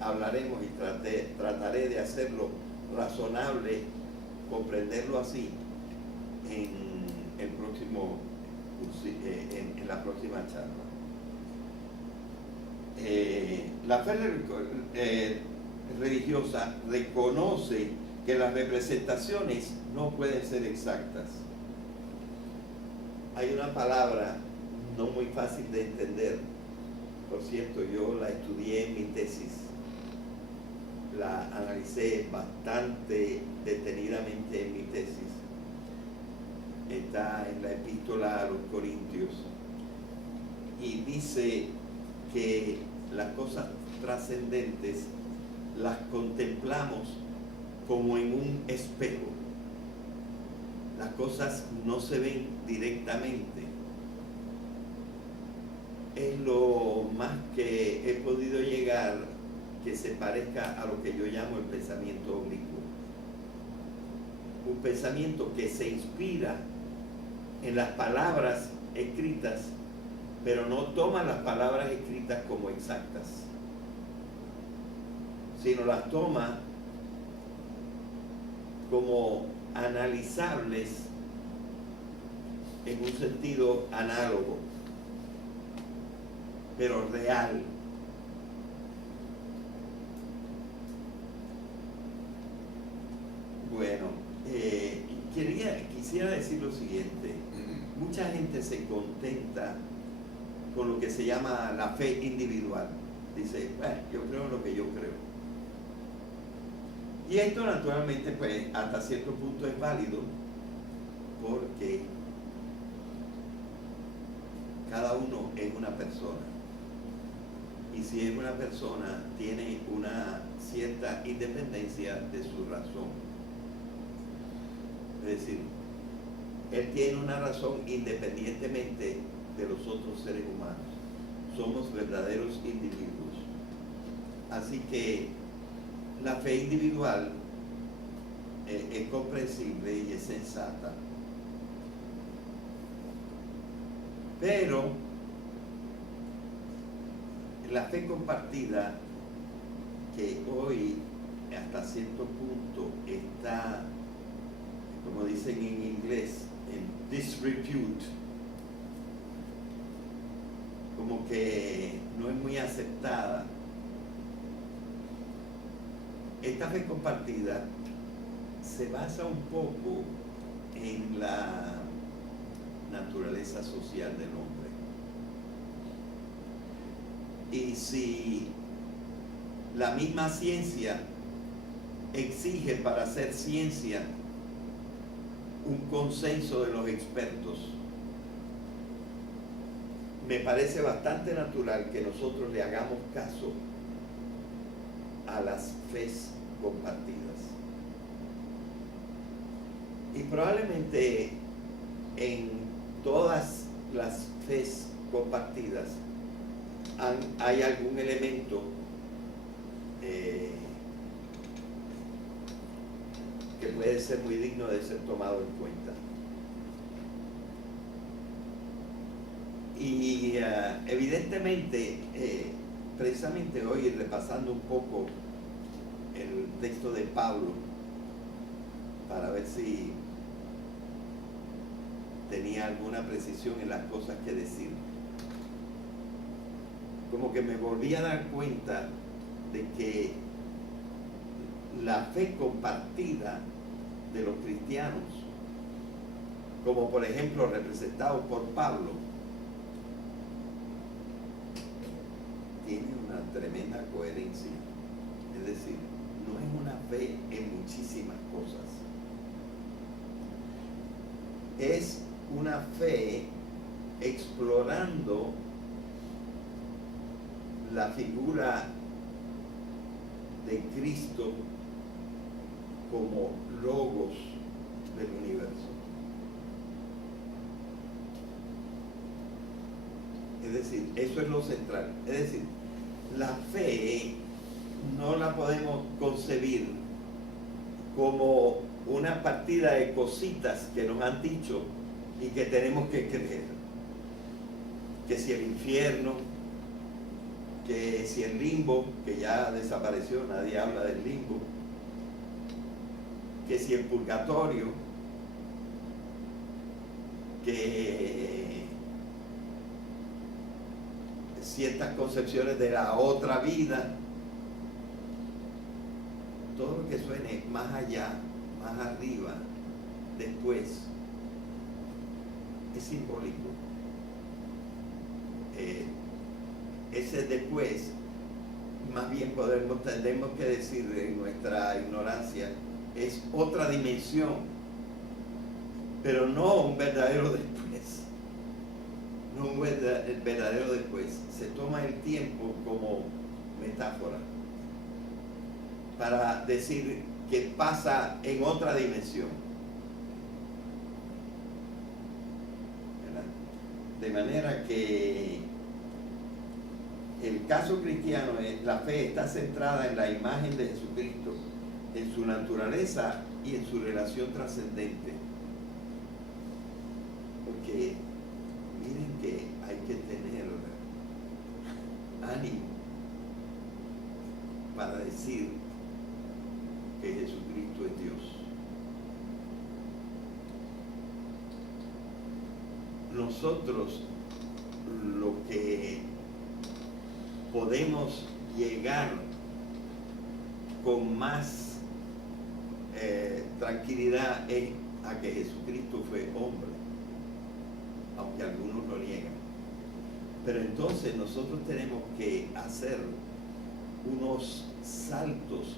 hablaremos y trataré de hacerlo razonable, comprenderlo así en la próxima charla. La fe religiosa reconoce que las representaciones no pueden ser exactas. Hay una palabra no muy fácil de entender, por cierto, yo la estudié en mi tesis, la analicé bastante detenidamente en mi tesis, está en la epístola a los Corintios, y dice que las cosas trascendentes las contemplamos como en un espejo. Las cosas no se ven directamente. Es lo más que he podido llegar que se parezca a lo que yo llamo el pensamiento oblicuo. Un pensamiento que se inspira en las palabras escritas, pero no toma las palabras escritas como exactas, sino las toma como analizables en un sentido análogo, pero real. Bueno, quisiera decir lo siguiente. Mucha gente se contenta con lo que se llama la fe individual. Dice, bueno, yo creo lo que yo creo. Y esto naturalmente, pues, hasta cierto punto es válido, porque cada uno es una persona. Y si es una persona, tiene una cierta independencia de su razón. Es decir, él tiene una razón independientemente de los otros seres humanos. Somos verdaderos individuos. Así que la fe individual es comprensible y es sensata. Pero la fe compartida, que hoy hasta cierto punto está, como dicen en inglés, en disrepute, como que no es muy aceptada. Esta fe compartida se basa un poco en la naturaleza social del hombre. Y si la misma ciencia exige para hacer ciencia un consenso de los expertos, me parece bastante natural que nosotros le hagamos caso a las fes compartidas. Y probablemente en todas las fes compartidas hay algún elemento que puede ser muy digno de ser tomado en cuenta. Y evidentemente, precisamente hoy, repasando un poco el texto de Pablo, para ver si tenía alguna precisión en las cosas que decir, como que me volví a dar cuenta de que la fe compartida de los cristianos, como por ejemplo representado por Pablo, tiene una tremenda coherencia. Es decir, no es una fe en muchísimas cosas. Es una fe explorando la figura de Cristo como logos del universo. Es decir, eso es lo central. Es decir, la fe no la podemos concebir como una partida de cositas que nos han dicho y que tenemos que creer. Que si el infierno, que si el limbo, que ya desapareció, nadie habla del limbo, que si el purgatorio, que ciertas concepciones de la otra vida, todo lo que suene más allá, más arriba, después, es simbólico. Ese después, más bien tendremos que decir en nuestra ignorancia, es otra dimensión, pero no un verdadero después. No un verdadero después. Se toma el tiempo como metáfora para decir que pasa en otra dimensión. ¿Verdad? De manera que el caso cristiano es la fe está centrada en la imagen de Jesucristo, en su naturaleza y en su relación trascendente. Porque miren que hay que tener ánimo para decir que Jesucristo es Dios. Nosotros lo que podemos llegar con más tranquilidad es a que Jesucristo fue hombre, aunque algunos lo niegan. Pero entonces nosotros tenemos que hacer unos saltos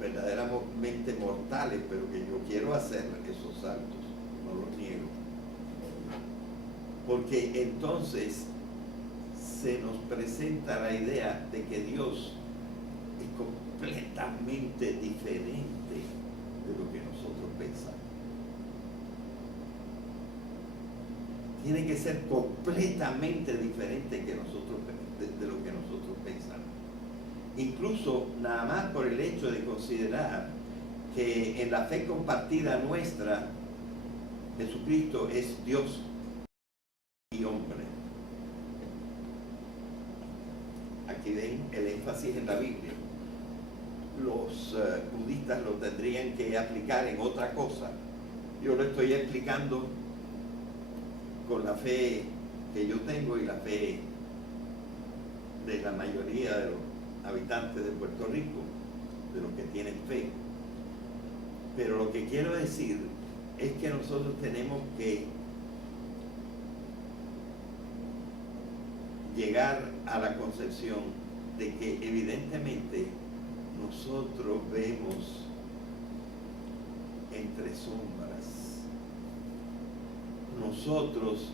verdaderamente mortales, pero que yo quiero hacer esos saltos, no los niego. Porque entonces se nos presenta la idea de que Dios es completamente diferente de lo que nosotros pensamos. Tiene que ser completamente diferente que nosotros, de lo que nosotros pensamos. Incluso nada más por el hecho de considerar que en la fe compartida nuestra, Jesucristo es Dios y hombre. Aquí ven el énfasis en la Biblia. Los budistas lo tendrían que aplicar en otra cosa. Yo lo estoy explicando con la fe que yo tengo y la fe de la mayoría de los habitantes de Puerto Rico, de los que tienen fe. Pero lo que quiero decir es que nosotros tenemos que llegar a la concepción de que evidentemente nosotros vemos entre sombras. Nosotros,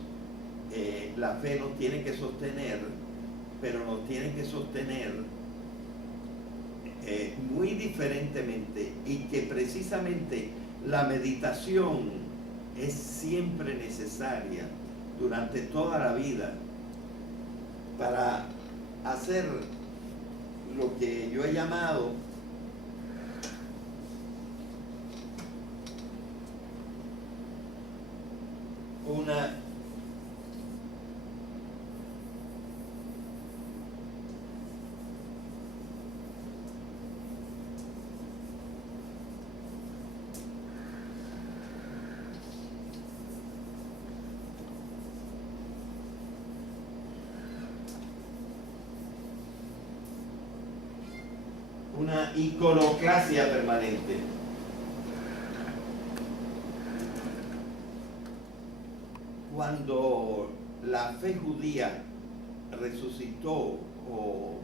la fe nos tiene que sostener, pero nos tiene que sostener muy diferentemente, y que precisamente la meditación es siempre necesaria durante toda la vida para hacer lo que yo he llamado una iconoclasia permanente. Cuando la fe judía resucitó o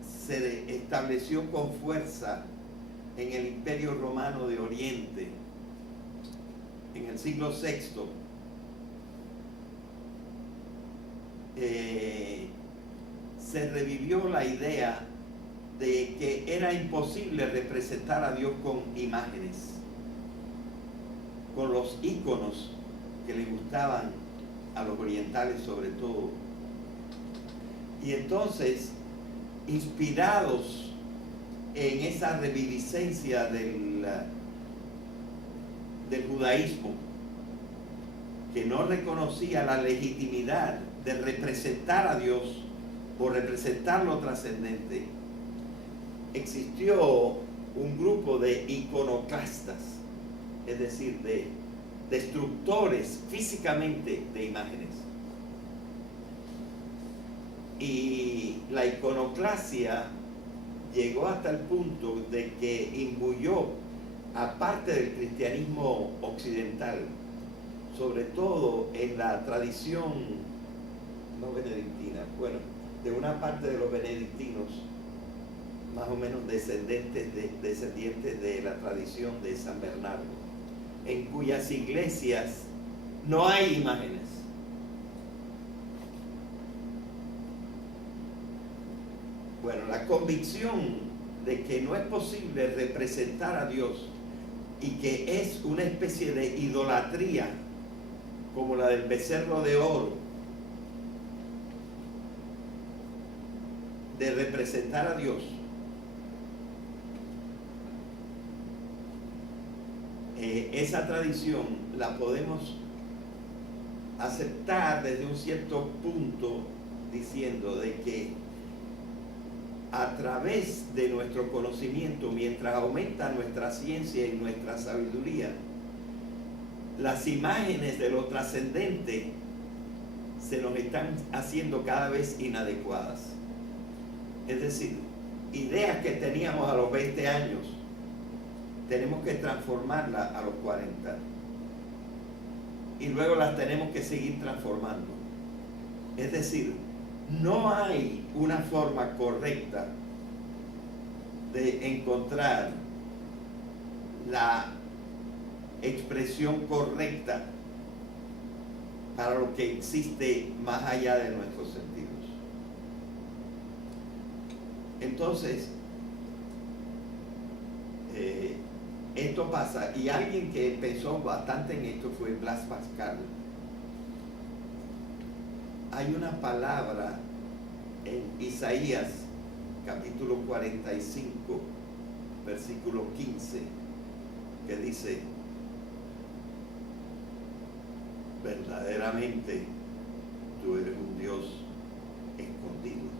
se estableció con fuerza en el Imperio Romano de Oriente en el siglo VI, se revivió la idea de que era imposible representar a Dios con imágenes, con los íconos que le gustaban a los orientales sobre todo. Y entonces, inspirados en esa reviviscencia del judaísmo, que no reconocía la legitimidad de representar a Dios o representar lo trascendente, existió un grupo de iconoclastas, es decir, de destructores físicamente de imágenes. Y la iconoclasia llegó hasta el punto de que imbuyó, aparte del cristianismo occidental, sobre todo en la tradición no benedictina, bueno, de una parte de los benedictinos, más o menos descendientes de la tradición de San Bernardo, en cuyas iglesias no hay imágenes. Bueno, la convicción de que no es posible representar a Dios y que es una especie de idolatría como la del becerro de oro, de representar a Dios, esa tradición la podemos aceptar desde un cierto punto, diciendo de que a través de nuestro conocimiento, mientras aumenta nuestra ciencia y nuestra sabiduría, las imágenes de lo trascendente se nos están haciendo cada vez inadecuadas. Es decir, ideas que teníamos a los 20 años, tenemos que transformarlas a los 40. Y luego las tenemos que seguir transformando. Es decir, no hay una forma correcta de encontrar la expresión correcta para lo que existe más allá de nuestros sentidos. Entonces, esto pasa, y alguien que pensó bastante en esto fue Blaise Pascal. Hay una palabra en Isaías, capítulo 45, versículo 15, que dice: verdaderamente tú eres un Dios escondido.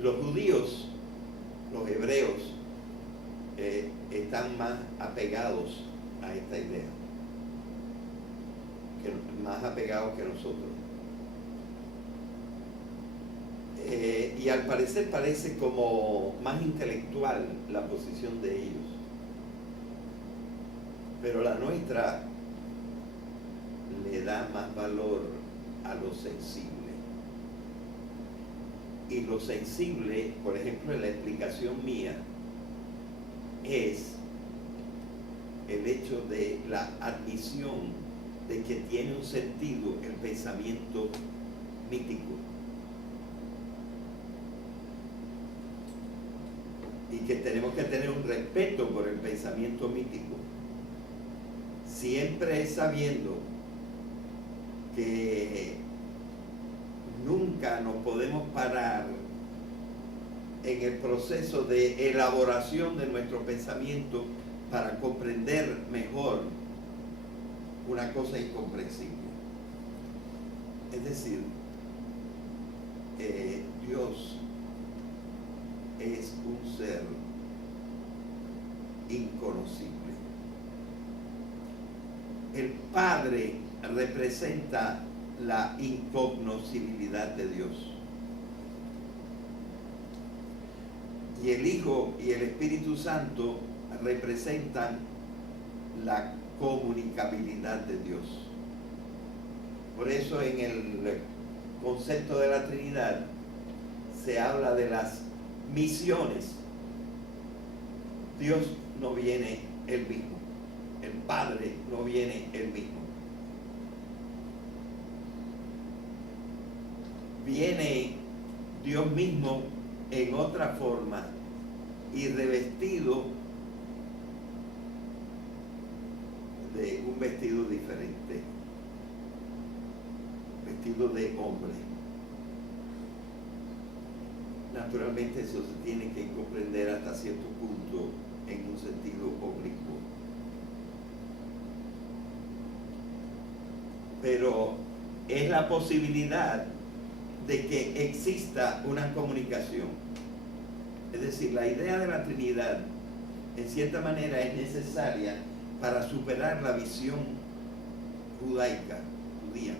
Los judíos, los hebreos, están más apegados a esta idea, más apegados que nosotros. Y al parecer parece como más intelectual la posición de ellos. Pero la nuestra le da más valor a lo sensible. Y lo sensible, por ejemplo, en la explicación mía, es el hecho de la admisión de que tiene un sentido el pensamiento mítico. Y que tenemos que tener un respeto por el pensamiento mítico. Siempre sabiendo que nunca nos podemos parar en el proceso de elaboración de nuestro pensamiento para comprender mejor una cosa incomprensible. Es decir, Dios es un ser inconocible. El Padre representa la incognoscibilidad de Dios. Y el Hijo y el Espíritu Santo representan la comunicabilidad de Dios. Por eso en el concepto de la Trinidad se habla de las misiones. Dios no viene él mismo, el Padre no viene él mismo. Viene Dios mismo en otra forma y revestido de un vestido diferente, vestido de hombre. Naturalmente eso se tiene que comprender hasta cierto punto en un sentido oblicuo. Pero es la posibilidad de que exista una comunicación. Es decir, la idea de la Trinidad en cierta manera es necesaria para superar la visión judaica, judía.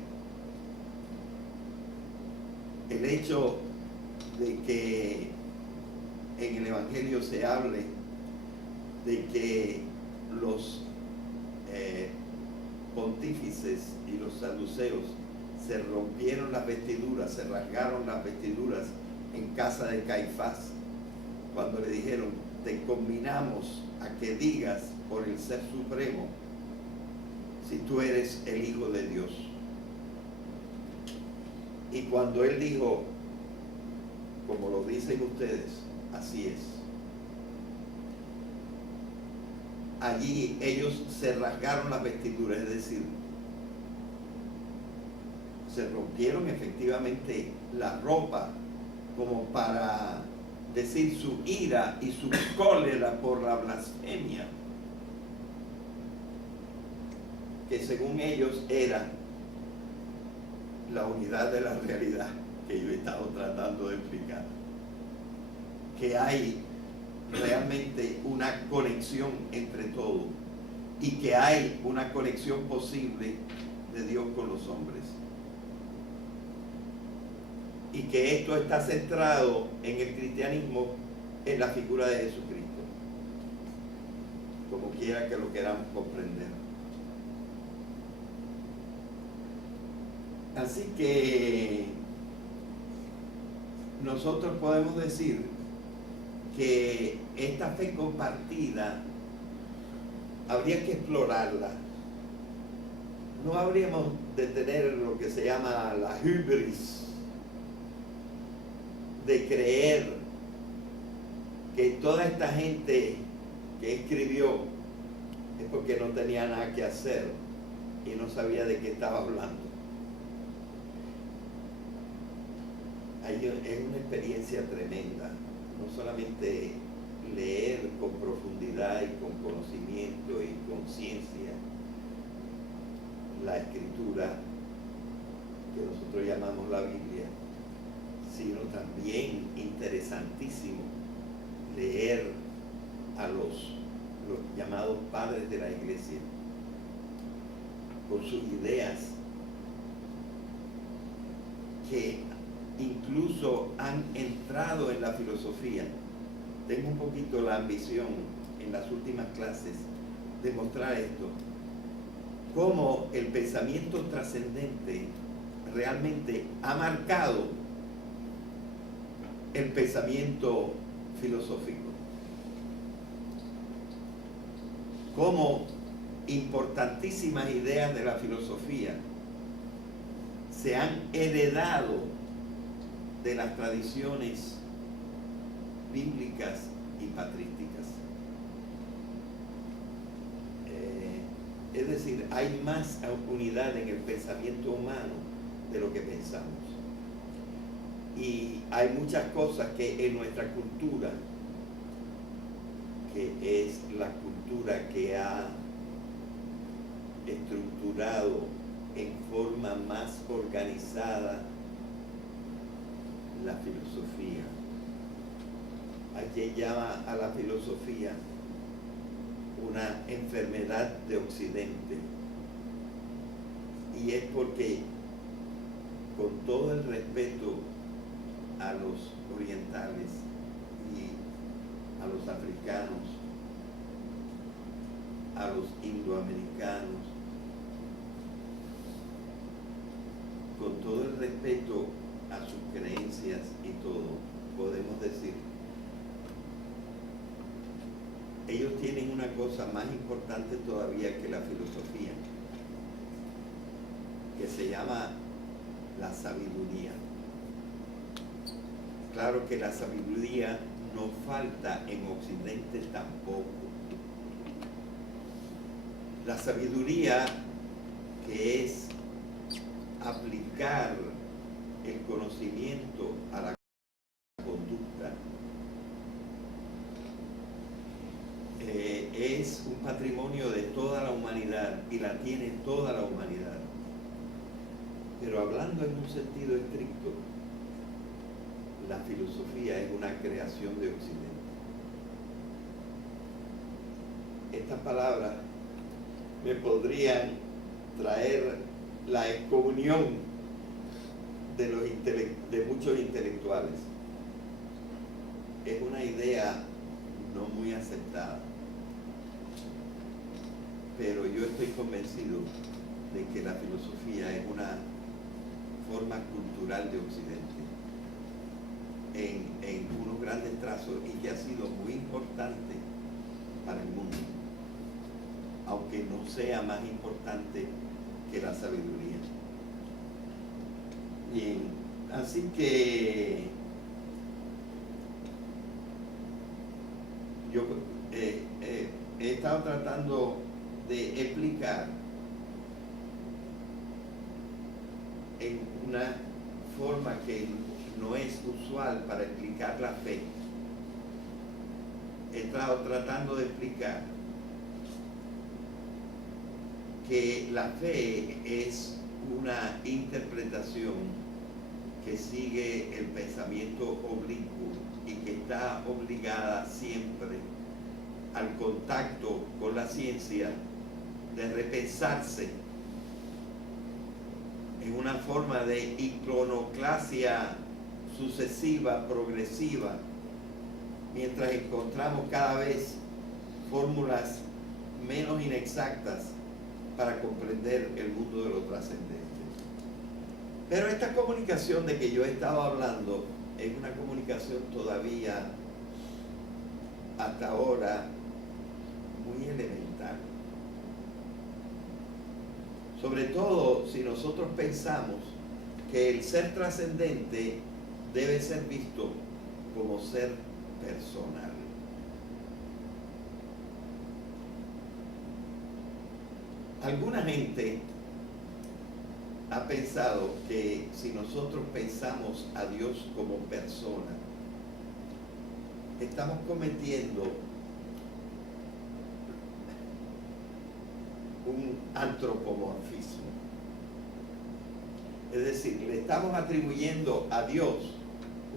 El hecho de que en el Evangelio se hable de que los pontífices y los saduceos se rompieron las vestiduras, se rasgaron las vestiduras en casa de Caifás, cuando le dijeron: te conminamos a que digas por el Ser Supremo si tú eres el Hijo de Dios. Y cuando él dijo: como lo dicen ustedes, así es. Allí ellos se rasgaron las vestiduras, es decir, se rompieron efectivamente la ropa como para decir su ira y su cólera por la blasfemia, que según ellos era la unidad de la realidad que yo he estado tratando de explicar, que hay realmente una conexión entre todo y que hay una conexión posible de Dios con los hombres, y que esto está centrado en el cristianismo, en la figura de Jesucristo, como quiera que lo queramos comprender. Así que nosotros podemos decir que esta fe compartida habría que explorarla. No habríamos de tener lo que se llama la hubris, de creer que toda esta gente que escribió es porque no tenía nada que hacer y no sabía de qué estaba hablando. Es una experiencia tremenda, no solamente leer con profundidad y con conocimiento y conciencia la escritura que nosotros llamamos la Biblia, sino también interesantísimo leer a los llamados padres de la iglesia con sus ideas, que incluso han entrado en la filosofía. Tengo un poquito la ambición en las últimas clases de mostrar esto, cómo el pensamiento trascendente realmente ha marcado el pensamiento filosófico, cómo importantísimas ideas de la filosofía se han heredado de las tradiciones bíblicas y patrísticas. Es decir, hay más unidad en el pensamiento humano de lo que pensamos. Y hay muchas cosas que en nuestra cultura, que es la cultura que ha estructurado en forma más organizada la filosofía. Hay quien llama a la filosofía una enfermedad de Occidente, y es porque, con todo el respeto a los orientales y a los africanos, a los indoamericanos, con todo el respeto a sus creencias y todo, podemos decir, ellos tienen una cosa más importante todavía que la filosofía, que se llama la sabiduría. Claro que la sabiduría no falta en Occidente tampoco. La sabiduría, que es aplicar el conocimiento a la conducta, es un patrimonio de toda la humanidad y la tiene toda la humanidad. Pero hablando en un sentido estricto, la filosofía es una creación de Occidente. Estas palabras me podrían traer la excomunión de muchos intelectuales. Es una idea no muy aceptada, pero yo estoy convencido de que la filosofía es una forma cultural de Occidente en unos grandes trazos, y que ha sido muy importante para el mundo, aunque no sea más importante que la sabiduría. Bien, así que yo he estado tratando de explicar en una forma que no es usual para explicar la fe. He estado tratando de explicar que la fe es una interpretación que sigue el pensamiento oblicuo y que está obligada siempre al contacto con la ciencia de repensarse en una forma de iconoclasia sucesiva, progresiva, mientras encontramos cada vez fórmulas menos inexactas para comprender el mundo de lo trascendente. Pero esta comunicación de que yo he estado hablando es una comunicación todavía, hasta ahora, muy elemental. Sobre todo si nosotros pensamos que el ser trascendente debe ser visto como ser personal. Alguna gente ha pensado que si nosotros pensamos a Dios como persona, estamos cometiendo un antropomorfismo. Es decir, le estamos atribuyendo a Dios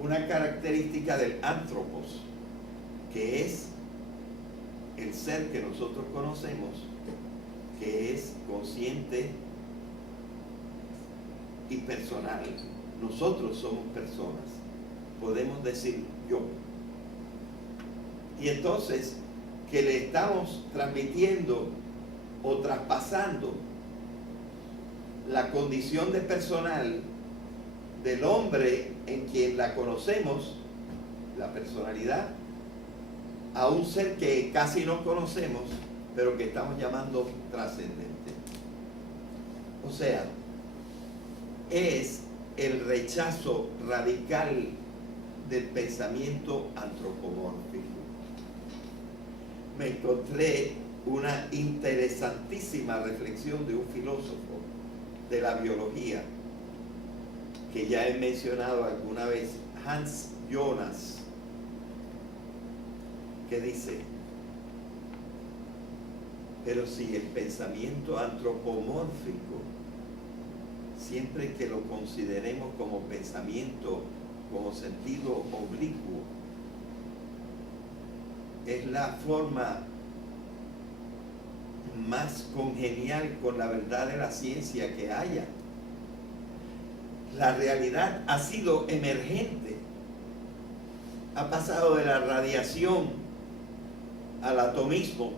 una característica del antropos, que es el ser que nosotros conocemos, que es consciente y personal. Nosotros somos personas, podemos decir yo. Y entonces, que le estamos transmitiendo o traspasando la condición de personal del hombre en quien la conocemos, la personalidad, a un ser que casi no conocemos, pero que estamos llamando trascendente. O sea, es el rechazo radical del pensamiento antropomórfico. Me encontré una interesantísima reflexión de un filósofo de la biología que ya he mencionado alguna vez, Hans Jonas, que dice: pero si el pensamiento antropomórfico, siempre que lo consideremos como pensamiento, como sentido oblicuo, es la forma más congenial con la verdad de la ciencia que haya. La realidad ha sido emergente, ha pasado de la radiación al atomismo,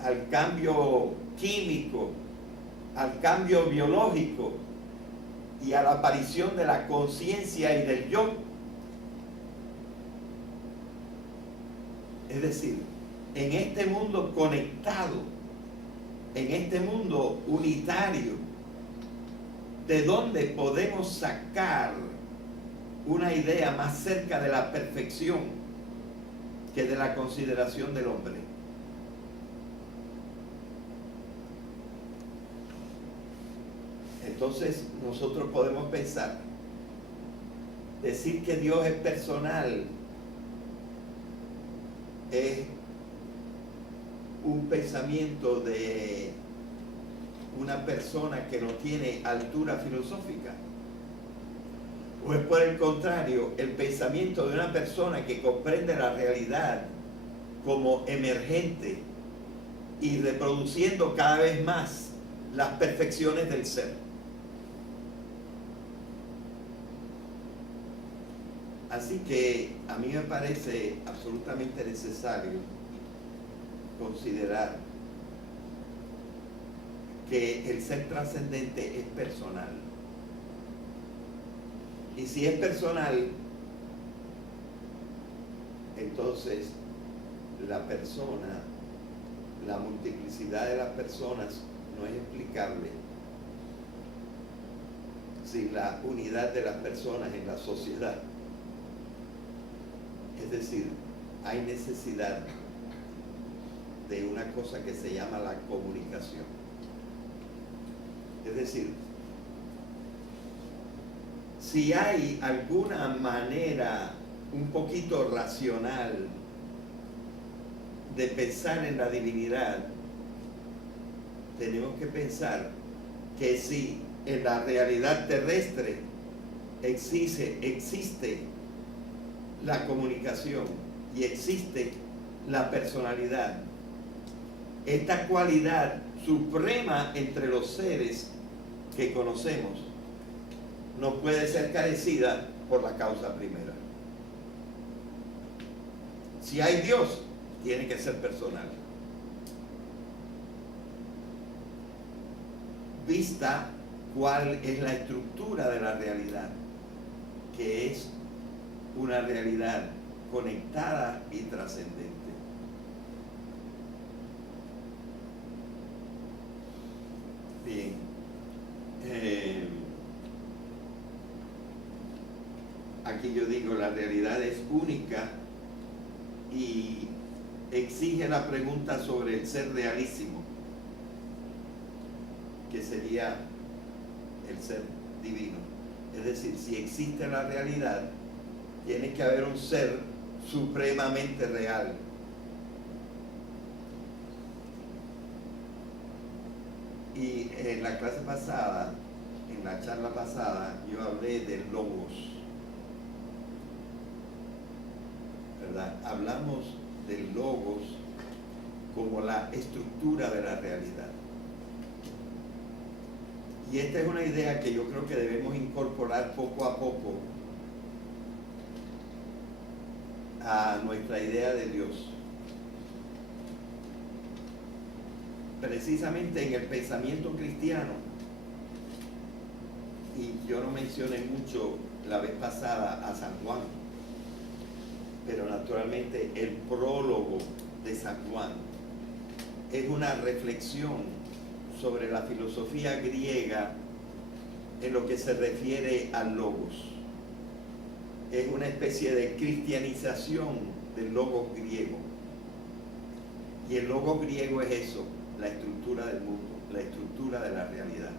al cambio químico, al cambio biológico y a la aparición de la conciencia y del yo. Es decir, en este mundo conectado, en este mundo unitario, ¿de dónde podemos sacar una idea más cerca de la perfección que de la consideración del hombre? Entonces nosotros podemos pensar, decir que Dios es personal es un pensamiento de una persona que no tiene altura filosófica, o es por el contrario el pensamiento de una persona que comprende la realidad como emergente y reproduciendo cada vez más las perfecciones del ser. Así que a mí me parece absolutamente necesario considerar que el ser trascendente es personal. Y si es personal, entonces la persona, la multiplicidad de las personas no es explicable sin la unidad de las personas en la sociedad. Es decir, hay necesidad de una cosa que se llama la comunicación. Es decir, si hay alguna manera un poquito racional de pensar en la divinidad, tenemos que pensar que si en la realidad terrestre existe la comunicación y existe la personalidad, esta cualidad suprema entre los seres que conocemos no puede ser carecida por la causa primera. Si hay Dios, tiene que ser personal. Vista cuál es la estructura de la realidad, que es una realidad conectada y trascendente. Bien. Aquí yo digo, la realidad es única y exige la pregunta sobre el ser realísimo, que sería el ser divino. Es decir, si existe la realidad, tiene que haber un ser supremamente real. Y en la clase pasada, en la charla pasada, yo hablé del logos, ¿verdad? Hablamos del logos como la estructura de la realidad. Y esta es una idea que yo creo que debemos incorporar poco a poco a nuestra idea de Dios. Precisamente en el pensamiento cristiano, y yo no mencioné mucho la vez pasada a San Juan, pero naturalmente el prólogo de San Juan es una reflexión sobre la filosofía griega en lo que se refiere al logos. Es una especie de cristianización del logos griego. Y el logos griego es eso, la estructura del mundo, la estructura de la realidad.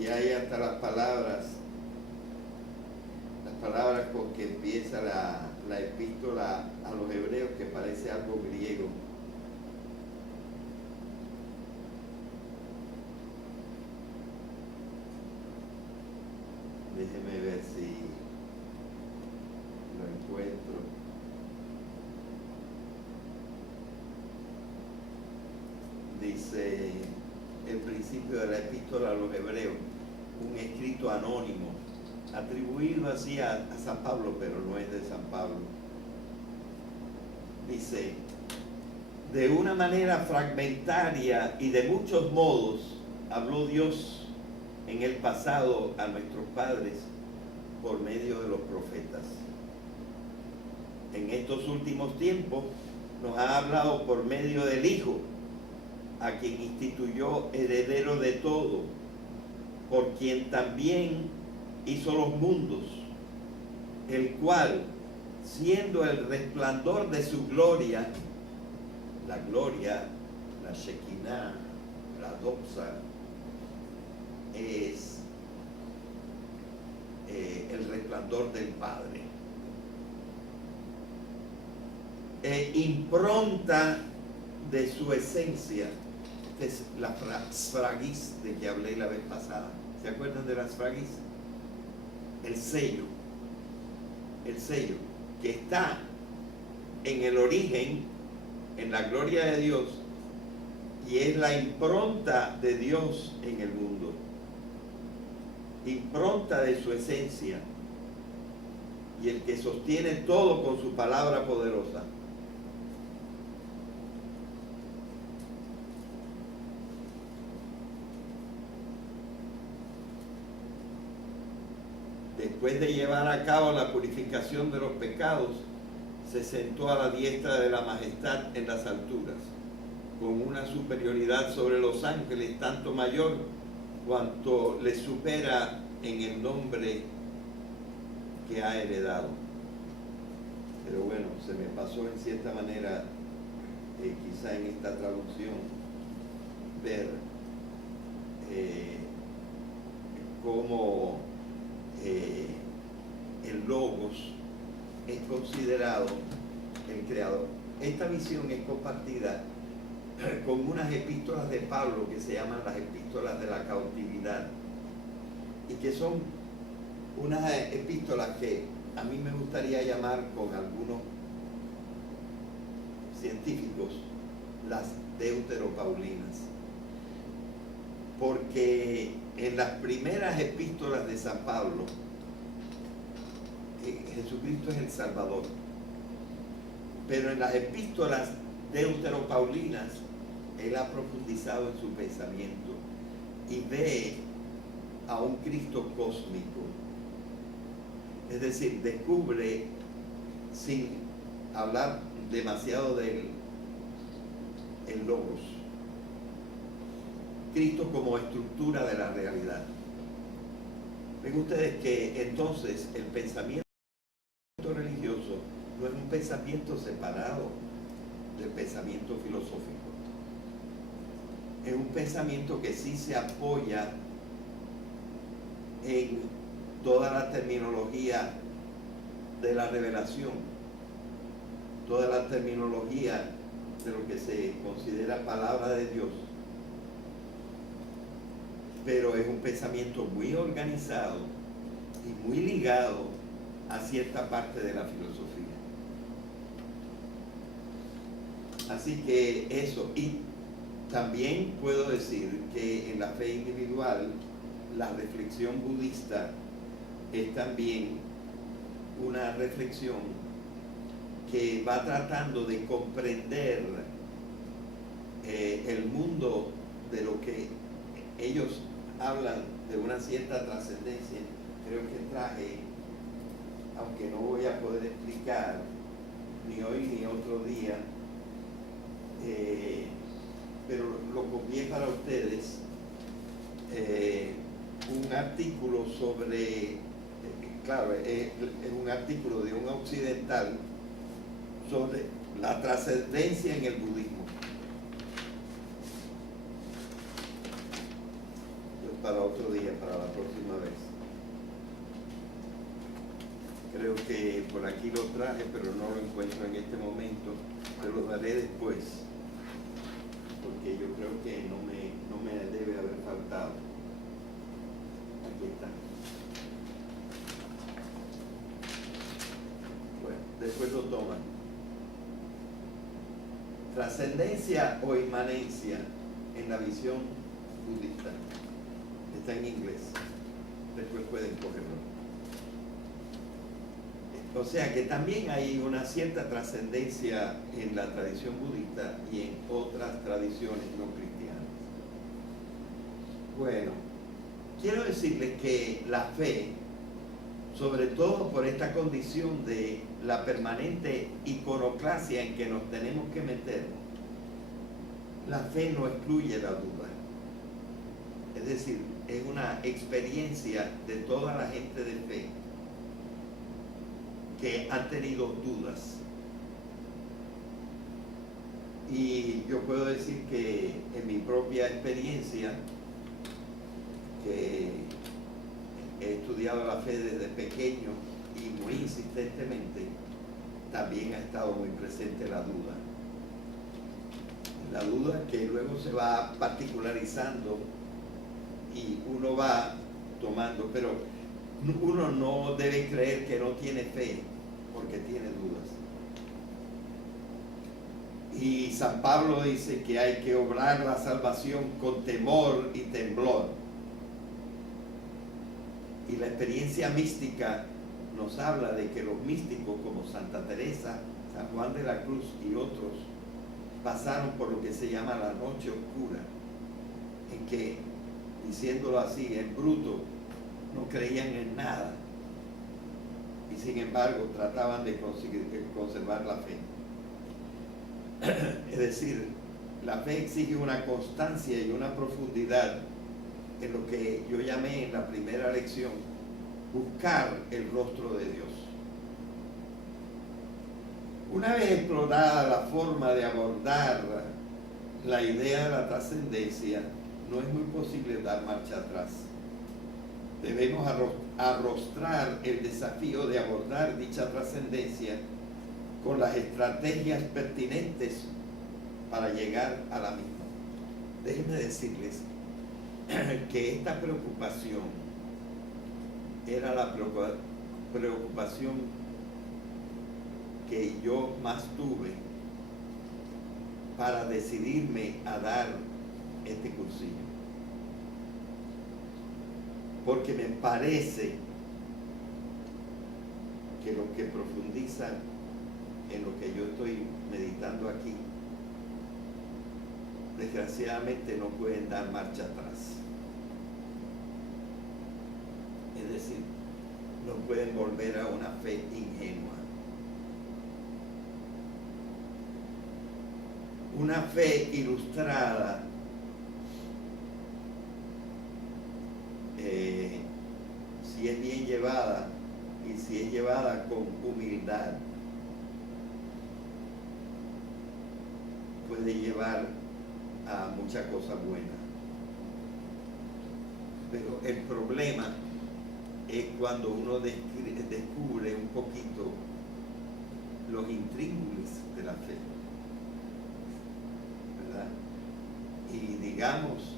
Y hay hasta las palabras con que empieza la epístola a los hebreos, que parece algo griego. Déjeme ver si lo encuentro. Dice el principio de la epístola a los hebreos, un escrito anónimo, atribuido así a San Pablo, pero no es de San Pablo. Dice, de una manera fragmentaria y de muchos modos habló Dios en el pasado a nuestros padres por medio de los profetas. En estos últimos tiempos nos ha hablado por medio del Hijo, a quien instituyó heredero de todo, por quien también hizo los mundos, el cual, siendo el resplandor de su gloria, la gloria, la Shekinah, la doxa, es el resplandor del Padre. Impronta de su esencia. Esta es la sfragis de que hablé la vez pasada. ¿Se acuerdan de la sfragis? El sello que está en el origen, en la gloria de Dios, y es la impronta de Dios en el mundo, impronta de su esencia, y el que sostiene todo con su palabra poderosa. Después de llevar a cabo la purificación de los pecados, se sentó a la diestra de la majestad en las alturas, con una superioridad sobre los ángeles tanto mayor cuanto le supera en el nombre que ha heredado. Pero bueno, se me pasó en cierta manera quizá en esta traducción, ver cómo el Logos es considerado el creador. Esta visión es compartida con unas epístolas de Pablo que se llaman las epístolas de la cautividad, y que son unas epístolas que a mí me gustaría llamar, con algunos científicos, las deuteropaulinas, porque en las primeras epístolas de San Pablo, Jesucristo es el Salvador, pero en las epístolas deuteropaulinas él ha profundizado en su pensamiento y ve a un Cristo cósmico, es decir, descubre, sin hablar demasiado del Logos, Cristo como estructura de la realidad. Ven ustedes que entonces el pensamiento religioso no es un pensamiento separado del pensamiento filosófico. Es un pensamiento que sí se apoya en toda la terminología de la revelación, toda la terminología de lo que se considera palabra de Dios, pero es un pensamiento muy organizado y muy ligado a cierta parte de la filosofía. Así que eso, y también puedo decir que en la fe individual la reflexión budista es también una reflexión que va tratando de comprender el mundo de lo que ellos hablan de una cierta trascendencia. Creo que traje, aunque no voy a poder explicar ni hoy ni otro día, pero lo copié para ustedes, un artículo sobre, claro, es un artículo de un occidental sobre la trascendencia en el budismo. Para otro día, para la próxima vez. Creo que por aquí lo traje, pero no lo encuentro en este momento. Te lo daré después, porque yo creo que no me debe haber faltado. Aquí está. Bueno, después lo toman. Trascendencia o inmanencia en la visión budista. Está en inglés. Después pueden cogerlo. O sea que también hay una cierta trascendencia en la tradición budista y en otras tradiciones no cristianas. Bueno, quiero decirles que la fe, sobre todo por esta condición de la permanente iconoclasia en que nos tenemos que meter, la fe no excluye la duda. Es decir, es una experiencia de toda la gente de fe que han tenido dudas. Y yo puedo decir que en mi propia experiencia, que he estudiado la fe desde pequeño y muy insistentemente, también ha estado muy presente la duda. La duda que luego se va particularizando y uno va tomando, pero uno no debe creer que no tiene fe porque tiene dudas. Y San Pablo dice que hay que obrar la salvación con temor y temblor. Y la experiencia mística nos habla de que los místicos como Santa Teresa, San Juan de la Cruz y otros pasaron por lo que se llama la noche oscura, en que, diciéndolo así, en bruto, no creían en nada y sin embargo trataban de conservar la fe. Es decir, la fe exige una constancia y una profundidad en lo que yo llamé en la primera lección buscar el rostro de Dios. Una vez explorada la forma de abordar la idea de la trascendencia, no es muy posible dar marcha atrás. Debemos arrostrar el desafío de abordar dicha trascendencia con las estrategias pertinentes para llegar a la misma. Déjenme decirles que esta preocupación era la preocupación que yo más tuve para decidirme a dar este cursillo. Porque me parece que los que profundizan en lo que yo estoy meditando aquí, desgraciadamente no pueden dar marcha atrás. Es decir, no pueden volver a una fe ingenua. Una fe ilustrada si es bien llevada y si es llevada con humildad, puede llevar a muchas cosas buenas. Pero el problema es cuando uno descubre un poquito los intríngulis de la fe, ¿verdad? Y digamos,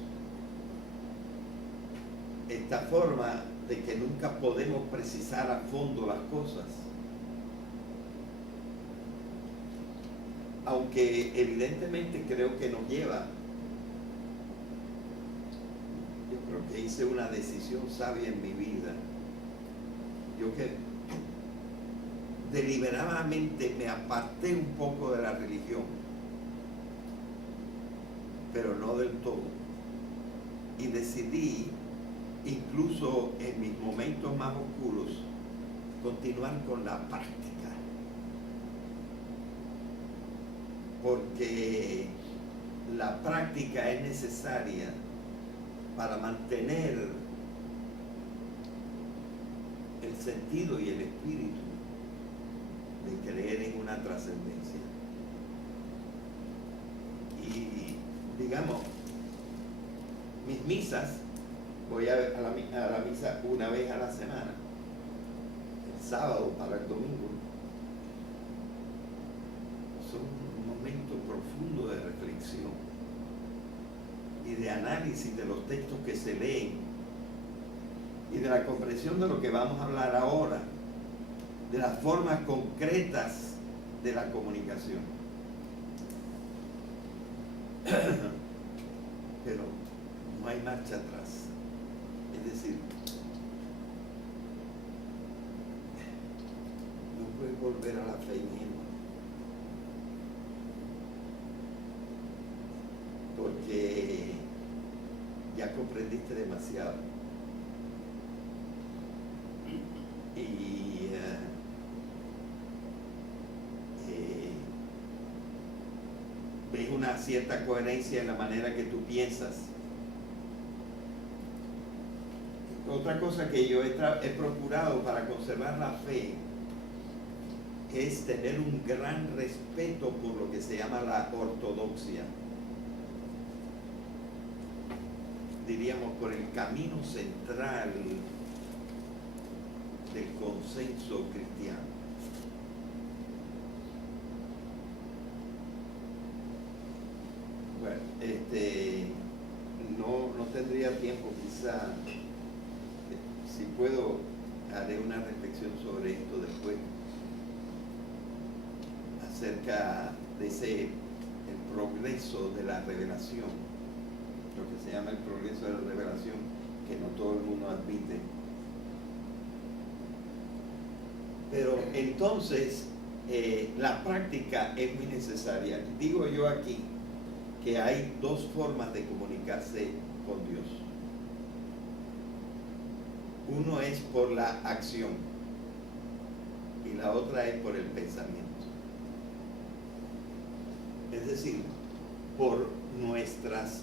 esta forma de que nunca podemos precisar a fondo las cosas, aunque evidentemente creo que nos lleva, yo creo que hice una decisión sabia en mi vida. Yo que deliberadamente me aparté un poco de la religión, pero no del todo, y decidí, incluso en mis momentos más oscuros, continuar con la práctica, porque la práctica es necesaria para mantener el sentido y el espíritu de creer en una trascendencia. Y digamos, mis misas, voy a la misa una vez a la semana, el sábado para el domingo. Son un momento profundo de reflexión y de análisis de los textos que se leen y de la comprensión de lo que vamos a hablar ahora, de las formas concretas de la comunicación. Pero no hay marcha atrás. Es decir, no puedes volver a la fe ingenua, porque ya comprendiste demasiado. Y ves una cierta coherencia en la manera que tú piensas. Otra cosa que yo he procurado para conservar la fe es tener un gran respeto por lo que se llama la ortodoxia. Diríamos, por el camino central del consenso cristiano. Bueno, no tendría tiempo, quizá, si puedo, haré una reflexión sobre esto después, acerca de el progreso de la revelación, lo que se llama el progreso de la revelación, que no todo el mundo admite. Pero entonces, la práctica es muy necesaria. Digo yo aquí que hay dos formas de comunicarse con Dios. Uno es por la acción y la otra es por el pensamiento. Es decir, por nuestras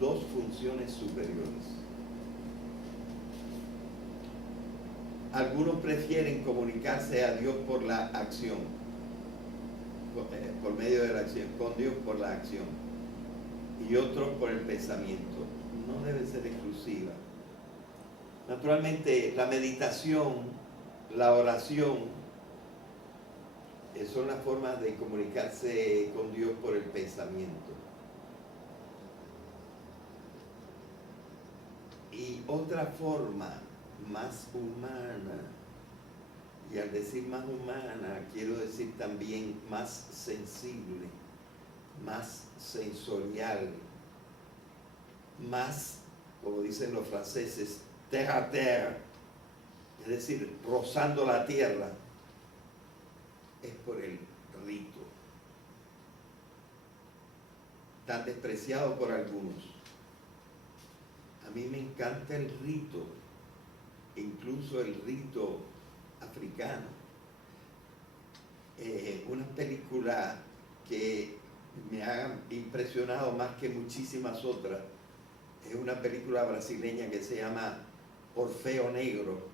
dos funciones superiores. Algunos prefieren comunicarse a Dios por la acción por medio de la acción, con Dios por la acción, y otros por el pensamiento. No debe ser exclusiva. Naturalmente, la meditación, la oración, son las formas de comunicarse con Dios por el pensamiento. Y otra forma más humana, y al decir más humana, quiero decir también más sensible, más sensorial, más, como dicen los franceses, terre à terre, es decir, rozando la tierra, es por el rito, tan despreciado por algunos. A mí me encanta el rito, incluso el rito africano. Una película que me ha impresionado más que muchísimas otras es una película brasileña que se llama Orfeo Negro,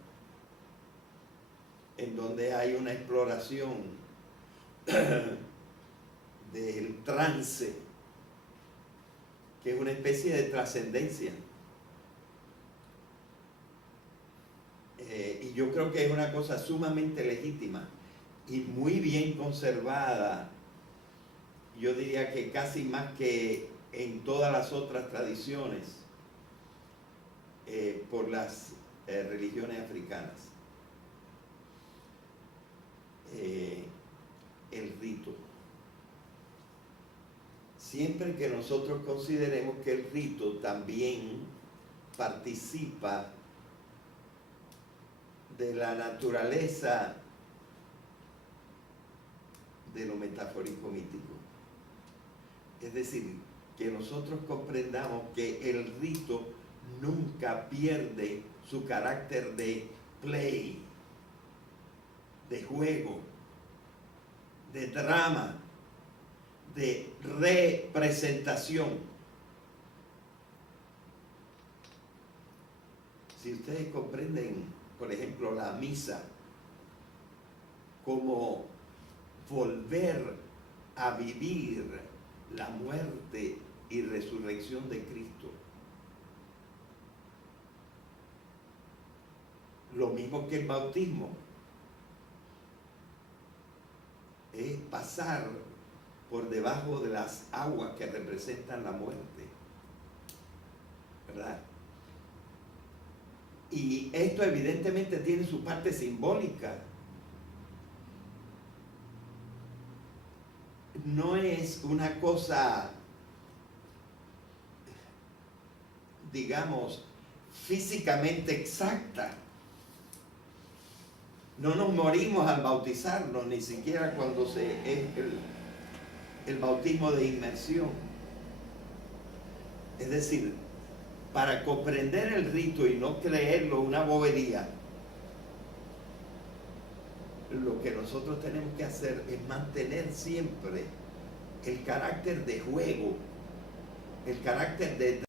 en donde hay una exploración del trance, que es una especie de trascendencia. Y yo creo que es una cosa sumamente legítima y muy bien conservada. Yo diría que casi más que en todas las otras tradiciones por las religiones africanas. El rito. Siempre que nosotros consideremos que el rito también participa de la naturaleza de lo metafórico mítico. Es decir, que nosotros comprendamos que el rito nunca pierde su carácter de play, de juego, de drama, de representación. Si ustedes comprenden, por ejemplo, la misa como volver a vivir la muerte y resurrección de Cristo, lo mismo que el bautismo, es pasar por debajo de las aguas que representan la muerte, ¿verdad? Y esto evidentemente tiene su parte simbólica. No es una cosa, digamos, físicamente exacta. No nos morimos al bautizarnos, ni siquiera cuando es el bautismo de inmersión. Es decir, para comprender el rito y no creerlo una bobería, lo que nosotros tenemos que hacer es mantener siempre el carácter de juego, el carácter de